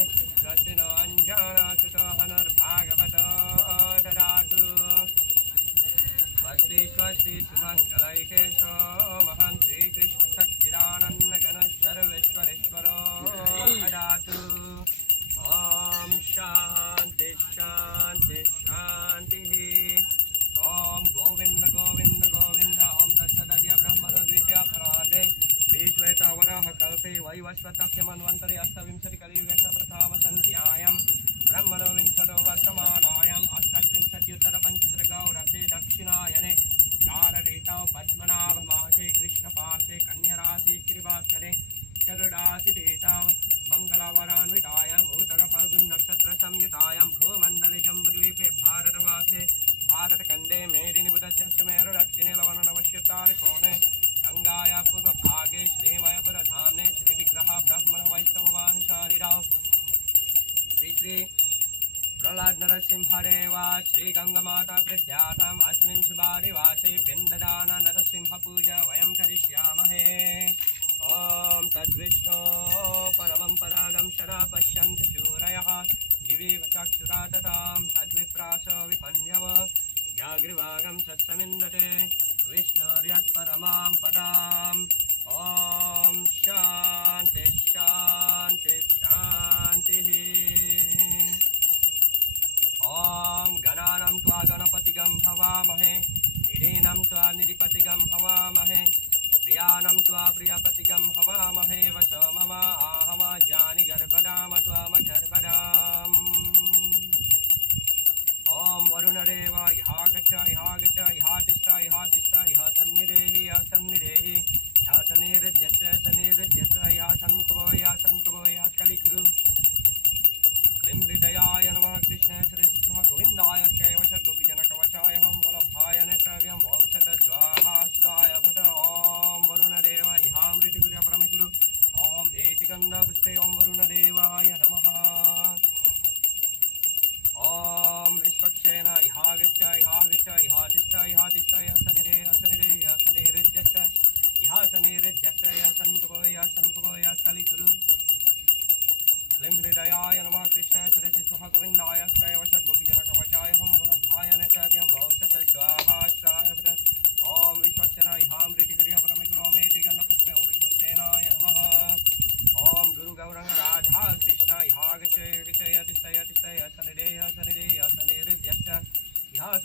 स्वस्तिनो अञ्जनासुतो हनुर्भागवतो ददातु स्वस्ति स्वस्ति सुमङ्गलैकेशो महान् श्रीकृष्ण सच्चिदानन्दघन सर्वेश्वरेश्वरो ददातु ॐ शान्ति शान्ति शान्तिः ॐ गोविन्द गोविन्द गोविन्द ॐ तत्सदद्य ब्रह्मणो द्वितीयापरार्धे श्रीश्वेतावराह कल्पे वैवस्वतस्य अष्टविंशतिकलियुगस्य प्रथमसन्ध्यायां ब्रह्मणो विंशतो वर्तमानायाम् अष्टत्रिंशत्युत्तरपञ्चशतगौरब्धे दक्षिणायने शारदीतौ पद्मनाभमासे कृष्णपाशे कन्यराशि श्रीवासरे चतुर्दाशितीतौ मंगलवरान्वितायाम् उत्तरफल्गुनक्षत्रसंयुतायां भूमण्डले जम्बुद्वीपे भारतवासे भारतखण्डे मेदिनीपुरश्चमेरुदक्षिणे लवणनवश्योत्तरकोणे गंगाया पूर्वभागे श्रीमयपुरधाम्ने श्रीविग्रह ब्राह्मण वैष्णवानिशानिराव श्री श्री प्रहलाद नरसिंहदेव श्रीगङ्गमाता प्रख्यातम् अस्मिन् शुभादिवासे पिण्डदान नरसिंहपूजा वयं करिष्यामहे ॐ तद्विष्णो परमं परागं शरा पश्यन्ति शूरयः दिवीव चक्षुराततां तद्विप्रास विपन्यव जागृवागं सत्समिन्दते विष्णोर्यत्परमां पदाम् ॐ शान्ति शान्ति शान्तिः ॐ गणानां त्वा गणपतिगं हवामहे निरीनं त्वा निधिपतिगं हवामहे प्रियानं त्वा प्रियपतिगं हवामहे वसो मम आहम जानि गर्भदाम त्वामगर्भदाम् ॐ वरुणदेव इहा गच्छ इहा तिष्ठ इहा सन्निधेहि इहा सन्निरुध्यस्य इहा सन्मुखभव इहा कलिकुरु क्लीं हृदयाय नमः कृष्णाय श्रीकृष्ण गोविन्दाय चैव षड्गोपीजनकवचाय हं वल्लभाय नेत्रव्यं वौषत स्वाहाष्टाय भट ॐ वरुणदेव इहामृतिकुर्य परमिकुरु ॐ एतिगन्धपुष्पे ॐ वरुणदेवाय नमः ॐ विश्वक्षेण इहा गच्छ इहा तिष्ठ इहा सन्निरुध्यस्य इहा सन्मुखभव इहा कलिकुरु क्लीं हृदयाय नमः कृष्णाय श्रीकृष्ण गोविन्दाय त्रैव षड्गोपीजनकवचाय हं वल्लभाय नेत्रव्यं वौषत स्वाहाष्टाय ॐ विश्वक्षेण इहामृतिकुर्य परमिकुरु मेति गन्धपुष्पे ॐ विश्वक्षेणाय नमः ॐ गुरुगौरङ्ग राधा कृष्ण इहा गच्छ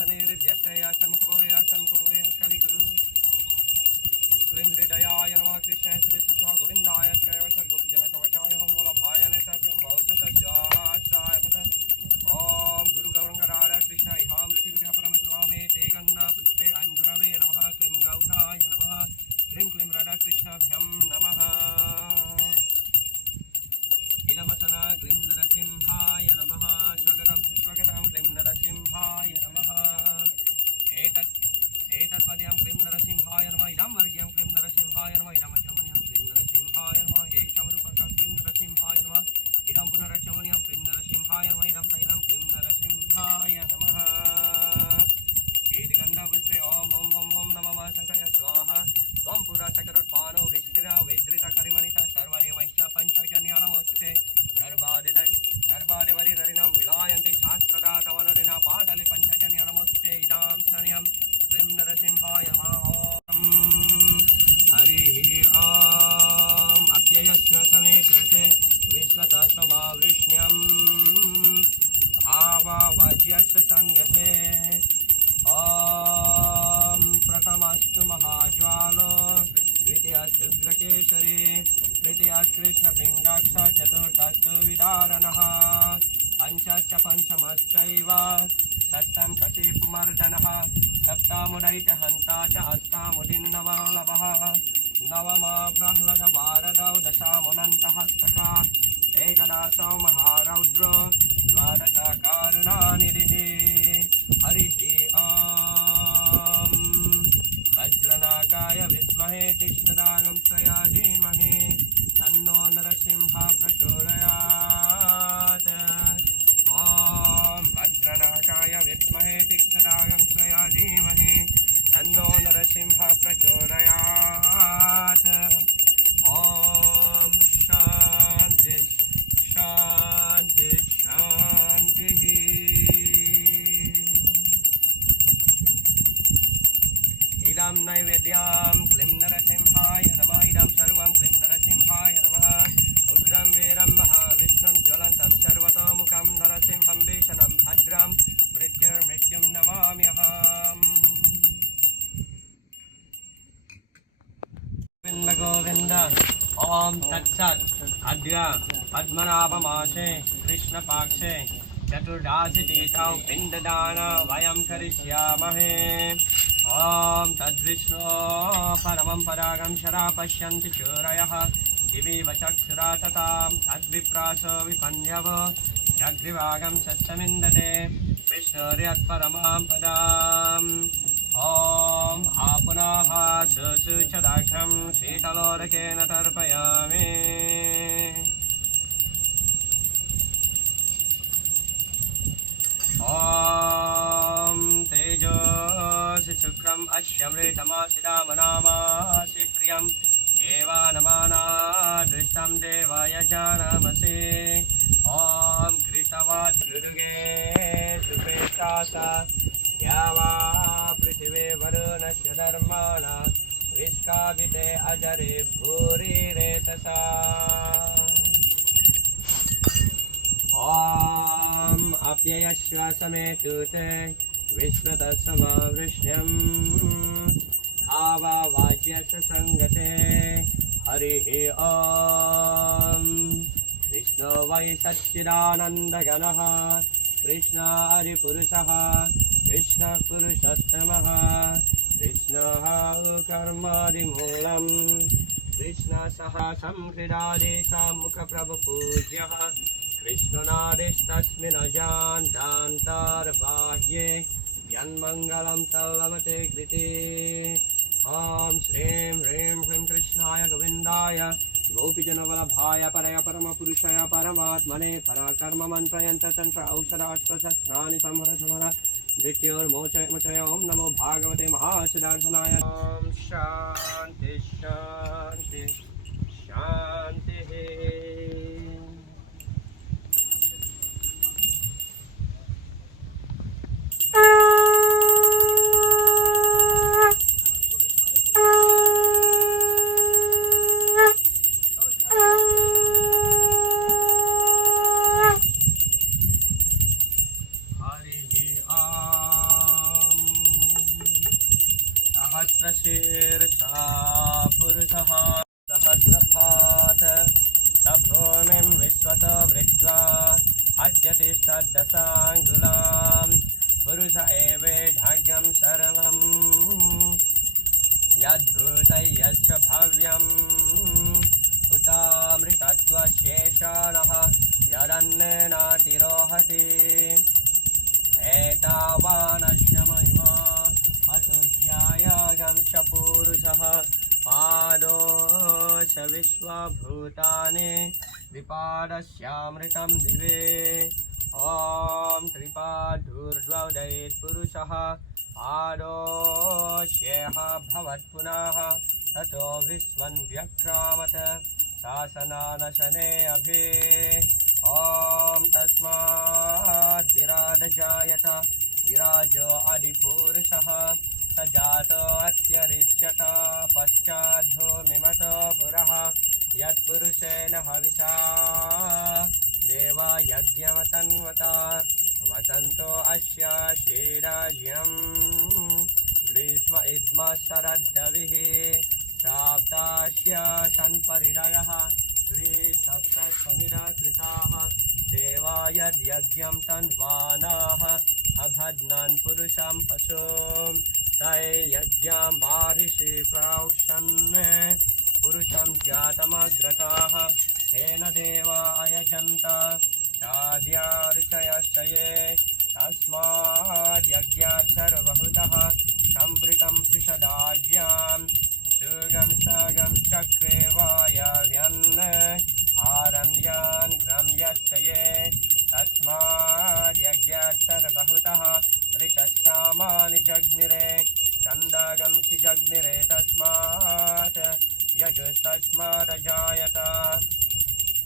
सन्निरुध्यस्य इहा सन्मुखभव इहा कलिकुरु क्लीं हृदयाय नमः कृष्णाय श्रीकृष्ण गोविन्दाय चैव षड्गोपीजनकवचाय हं वल्लभाय नेत्रव्यं वौषत स्वाहाष्टाय ॐ गुरुगौरङ्ग राधा कृष्ण इहामृतिकुर्य परमिकुरु मेते गन्धपुष्पे ऐं गुरवे नमः क्लीं गौराय नमः क्लीं राधाकृष्णाभ्यं नमः इदमसना क्लीं नरसिंहाय नमः स्वगतं सुस्वगतं क्लीं नरसिंहाय नमः एतत्पद्यं क्लीं नरसिंहाय नमः इदं वर्ग्यं क्लीं नरसिंहाय नमः इदमचमनीयं क्लीं नरसिंहाय नमः एषमरूपकं क्लीं नरसिंहाय नमः इदं पुनरचमनीयं क्लीं नरसिंहाय नमः इदं तैलं क्लीं नरसिंहाय नमः गन्धपुष्पे ॐ नमः शङ्कराय स्वाहा त्वं पुरा सकरोत्पानो विष्णुरा वेद्रितकरिमणिता सर्वदेवैश्च पञ्चजन्या नमोऽस्तुते गर्भादिवरि नरिनं विलायन्ति शास्त्रदातवनरिना पाटलि पञ्चजन्या नमोऽस्तुते इदां स्ननियं क्लीं नरसिंहाय नमः हरिः ॐ अप्ययस्य समेते विश्वतः समावृष्ण्यं भावावाज्यस्य सङ्गते ॐ प्रथमस्तु महाज्वालो द्वितीयस्युग्रकेसरी तृतीयस्कृष्णपिङ्गाक्ष चतुर्थस्तु विदारणः पञ्चश्च पञ्चमश्चैव षष्ठं कटिपुमर्दनः सप्तमुदैत्यहन्ता च अष्टामुदिन्नवलभः नवमा प्रह्लादवारदौ दशामुनन्तहस्तका एकदशौ महारौद्रो द्वादशकारुणानिधिः हरिः ॐ वज्रनाकाय विद्महे तीक्ष्णदागंसया धीमहि तन्नो नरसिंहः प्रचोदयात् ॐ वज्रनाकाय विद्महे तीक्ष्णदागंसया धीमहि तन्नो नरसिंहः प्रचोदयात् ॐ शान्ति शान्ति शान्तिः इदं नैवेद्यं क्लीं नरसिंहाय नमः इदं सर्वं क्लीं नरसिंहाय नमः उग्रं वीरं महाविष्णुं ज्वलन्तं सर्वतोमुखं नरसिंहं भीषणं भद्रं मृत्युर्मृत्युं नमाम्यहम् गोविन्द गोविन्द ॐ तत्सत् अद्य पद्मनाभमासे कृष्णपाक्षे चतुर्दशी तिथौ पिण्डदान वयं करिष्यामहे ॐ तद्विष्णो परमं परागं शरा पश्यन्ति शूरयः दिवीव चक्षुराततां तद्विप्रासो विपन्यव जग्रिवागं सत्समिन्दते विष्णुर्यत्परमां पदाम् ॐ आपुनः सुशुचदाघ्रं शीतलोदकेन तर्पयामि प्रजानामसे ॐ घृतवत् गुरुगे सुपेशासा या वा पृथिवे वरुणस्य धर्माणा विस्काविते अजरे भूरिरेतसा ॐ अप्ययस्व समेतुते विश्वतसमवृष्ण्यं भाववाच्यस्य सङ्गते हरिः ॐ कृष्णो वै सच्चिदानन्दघनः कृष्ण हरिपुरुषः कृष्णपुरुषोत्तमः कृष्णः कर्मादिमूलम् कृष्ण सह संहृदादेशामुखप्रभुपूज्यः कृष्णनादिस्तस्मिन्नजान्तान्तर्बाह्ये यन्मङ्गलं तल्लभते कृते ॐ श्रीं ह्रीं ह्रीं कृष्णाय गोविन्दाय गोपीजनवल्लभाय परय परमपुरुषाय परमात्मने पराकर्ममन्त्रयन्त्र तन्त्र औषधास्त्रशस्त्राणि संहर संहर मृत्योर्मोचय मोचय ॐ नमो भागवते महासुदर्शनाय ॐ शान्ति शान्ति शान्तिः सहस्रशीर्षा पुरुषः सहस्रपाठ सभूमिं विश्वतो वृत्वा अत्यतिष्ठद्दशाङ्गुलां पुरुष एवेढ्यं सर्वं यद्भूतयश्च भव्यम् उतामृतत्वशेषाणः यदन्नेनातिरोहति एतावानस्य महिमा अतो ज्यायागंश पुरुषः पादोश विश्वभूतानि त्रिपादस्यामृतं दिवे ॐ त्रिपादूर्ध्वोदयेत् पुरुषः पादोष्येह भवत्पुनः ततो विश्वं व्यक्रामत् शासनानशने अभि ॐ तस्मात् विराजजायत विराजो अधिपुरुषः स जातो अत्यरिच्यत पश्चाद्धूमिमतो पुरः यत्पुरुषेण हविषा देवा यज्ञमतन्वता वसन्तो अस्य क्षीराज्यं ग्रीष्म इद्म शरद्रविः साप्तास्य सन्परिणयः त्रिसप्तशनिरकृताः देवा यद्यज्ञं तन्वानाः अभद्नान् पुरुषं पशुं तैर्यज्ञं बार्हिषि प्रोक्षन् पुरुषं जातमग्रताः तेन देवा अयजन्त चाद्यार्चयश्च ये तस्माद्यज्ञात् सर्वभूतः संवृतं पृषदाज्ञां सुगं सगं चक्रे वायव्यन् आरम्यान् ग्रम्यश्च ये तस्माद्यज्ञात् सर्वभूतः ऋचस्सामानि जग्निरे छन्दगंसि जग्निरे तस्मात् यजुस्तस्मादजायत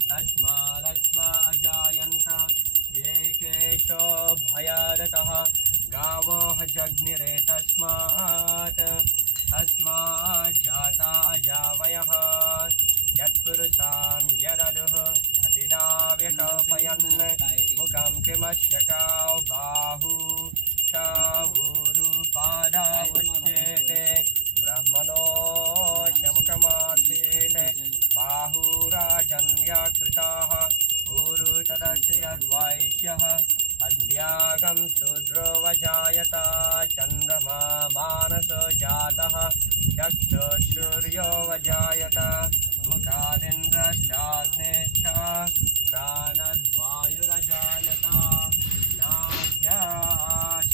तस्मादस्मा अजायन्त ये केशो भयादतः गावो जग्निरे तस्मात् तस्माज्जाता अजावयः यत्पुरुषां यददुः अतिदा व्यकल्पयन् मुखं किमस्य कौ बाहू ऊरुपादा उच्यते ब्रह्मणो शमुखमासीत् बाहुराजन्याकृताः ऊरु तदस्य यद्वैश्यः अद्यागं शूद्रो वजायत चन्द्रमा मानसो जातः चक्षुः वजायत मुखादिन्द्रश्चाग्नेश्च प्राणद्वायुरजायत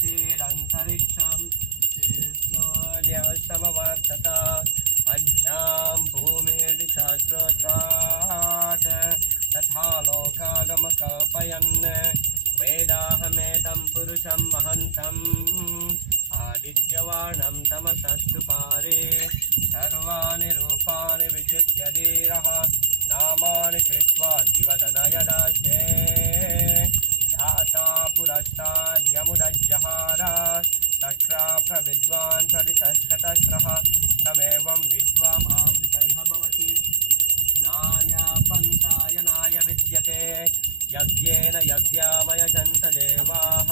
नाभ्याशीरन्तरिक्षं शीर्ष्णोऽल्यसमवर्तत मध्यां भूमिर्दिशास्रोत्रात् तथा लोकागमकल्पयन् वेदाहमेतं पुरुषं महन्तम् आदित्यवर्णं तमसस्तु पारे सर्वाणि रूपाणि विचित्य धीरः नामानि कृत्वा दिवदनय दास्ये धाता पुरस्ताद् यमुदज्जहार तक्रा प्रविद्वान् प्रदिशश्चतस्रः तमेवं विद्वाम् आवृतैः भवति नान्या पन्थायनाय विद्यते यज्ञेन यज्ञामयजन्त देवाः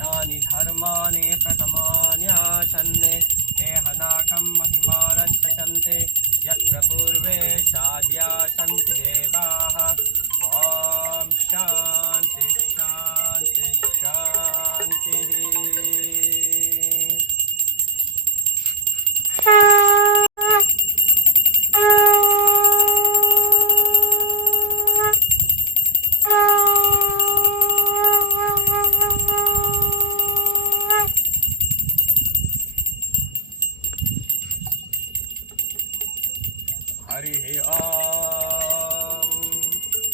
तानि धर्माणि प्रथमान्यासन्ने ते हनाकं महिमानश्चन्ते यत्र पूर्वे साद्या सन्ति देवाः ॐ शान्ति शान्ति शान्तिः हरिः ॐ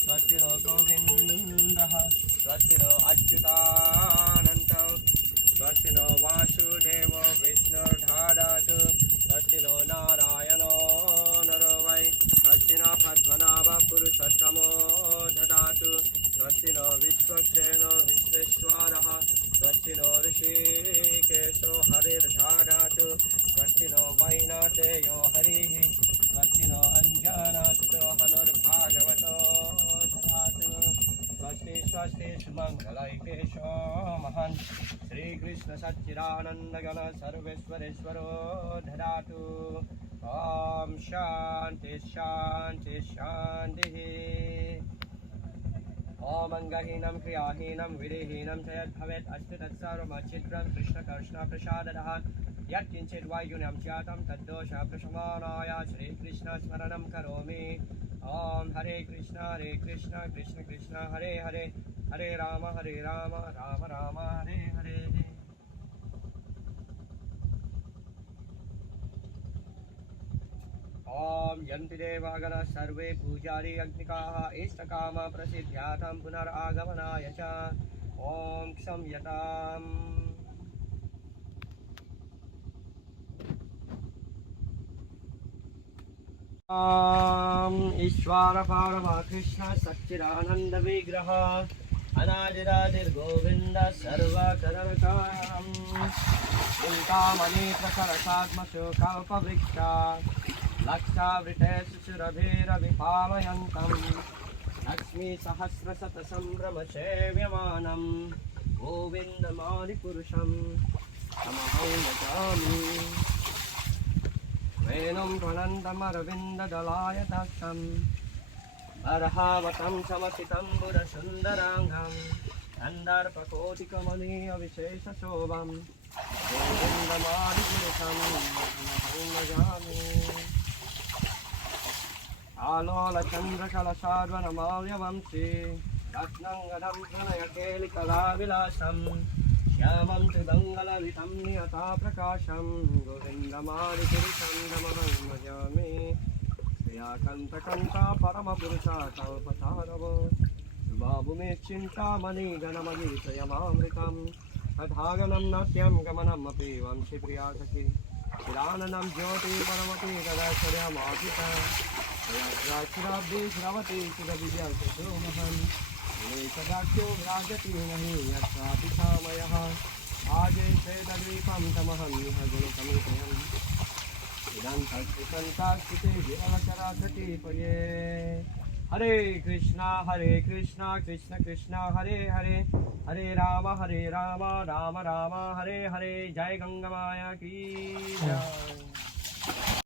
स्वस्ति नो गोविन्दः स्वस्ति नो अच्युतानन्तः स्वस्ति नो वासुदेवो विष्णुर्दधातु स्वस्ति नो नारायणो नरो वै स्वस्ति नो पद्मनाभः पुरुषोत्तमो ददातु स्वस्ति नो विश्वक्सेनो विश्वेश्वरः स्वस्ति नो ऋषिकेशो हरिर्दधातु स्वस्ति नो वैनाथेयो हरिः स्वस्ति नो अञ्जनासुतो हनुर्भागवतो ददातु स्वस्ति स्वस्ति सुमङ्गलैकेशो महान् श्रीकृष्ण सच्चिदानन्दगण सर्वेश्वरेश्वरो ददातु ॐ शान्ति शान्ति शान्तिः ॐ अङ्गहीनं क्रियाहीनं विधिहीनं च यद्भवेत् अस्ति तत्सर्वमच्छिद्रं कृष्णकृष्णप्रसादतः यत्किञ्चित् वैगुण्यं स्यातं तद्दोषप्रशमनाय श्रीकृष्णस्मरणं करोमि ॐ हरे कृष्ण कृष्ण कृष्ण हरे हरे हरे राम राम राम हरे हरे ॐ यन्ति देवागणाः सर्वे पूजारी अग्निकाः इष्टकामा प्रसिद्ध्यार्थं पुनरागमनाय च ॐ क्षम्यताम् ईश्वर पारमा कृष्ण सच्चिदानंद विग्रह अनादिरादिर्गोविन्द सर्वकरणकाम् चिन्तामणि प्रकरसात्मसु कल्पवृक्षा लक्षावृतेषु सुरभिरभिपालयन्तम् लक्ष्मी सहस्रशतसम्भ्रमसेव्यमानं गोविन्दमादिपुरुषं तमहं भजामि वेणुं त्वनन्तमरविन्ददलायताक्षम् अर्हावतं समसितं बुधसुन्दराङ्गं कन्दर्पकोटिकमनीयविशेषशोभं गोविन्दमादिपुरुषं तमहं भजामि आलोलचन्द्रकलशाद्वनमाल्यवंशी रत्नङ्गदं प्रणयकेलिकलाविलासम् श्यामं त्रिदङ्गललितं नियताप्रकाशं गोविन्दमादिपुरुषं तमहं भजामि श्रियाकन्तकन्ता परमपुरुषा कल्पतारव शुभाभूमे चिन्तामणिगणमगीतयमामृतं तथागनं नाट्यं गमनमपि वंशीप्रिया सखी चिदाननं ज्योति परमति तदाश्चर्यमापिता यात्राक्षराब्धि श्रवति सुरविद्यासोमहन् सदाख्यो विराजति नहि यत्रापितामयः आजे श्वेतद्वीपं तमहं निह गुणसमुद्रम् इदं तत्सन्तास्थिते विरलचराचटिपर्ये हरे कृष्णा कृष्ण कृष्ण हरे हरे हरे राम राम राम हरे हरे जय गंगा माया की जय।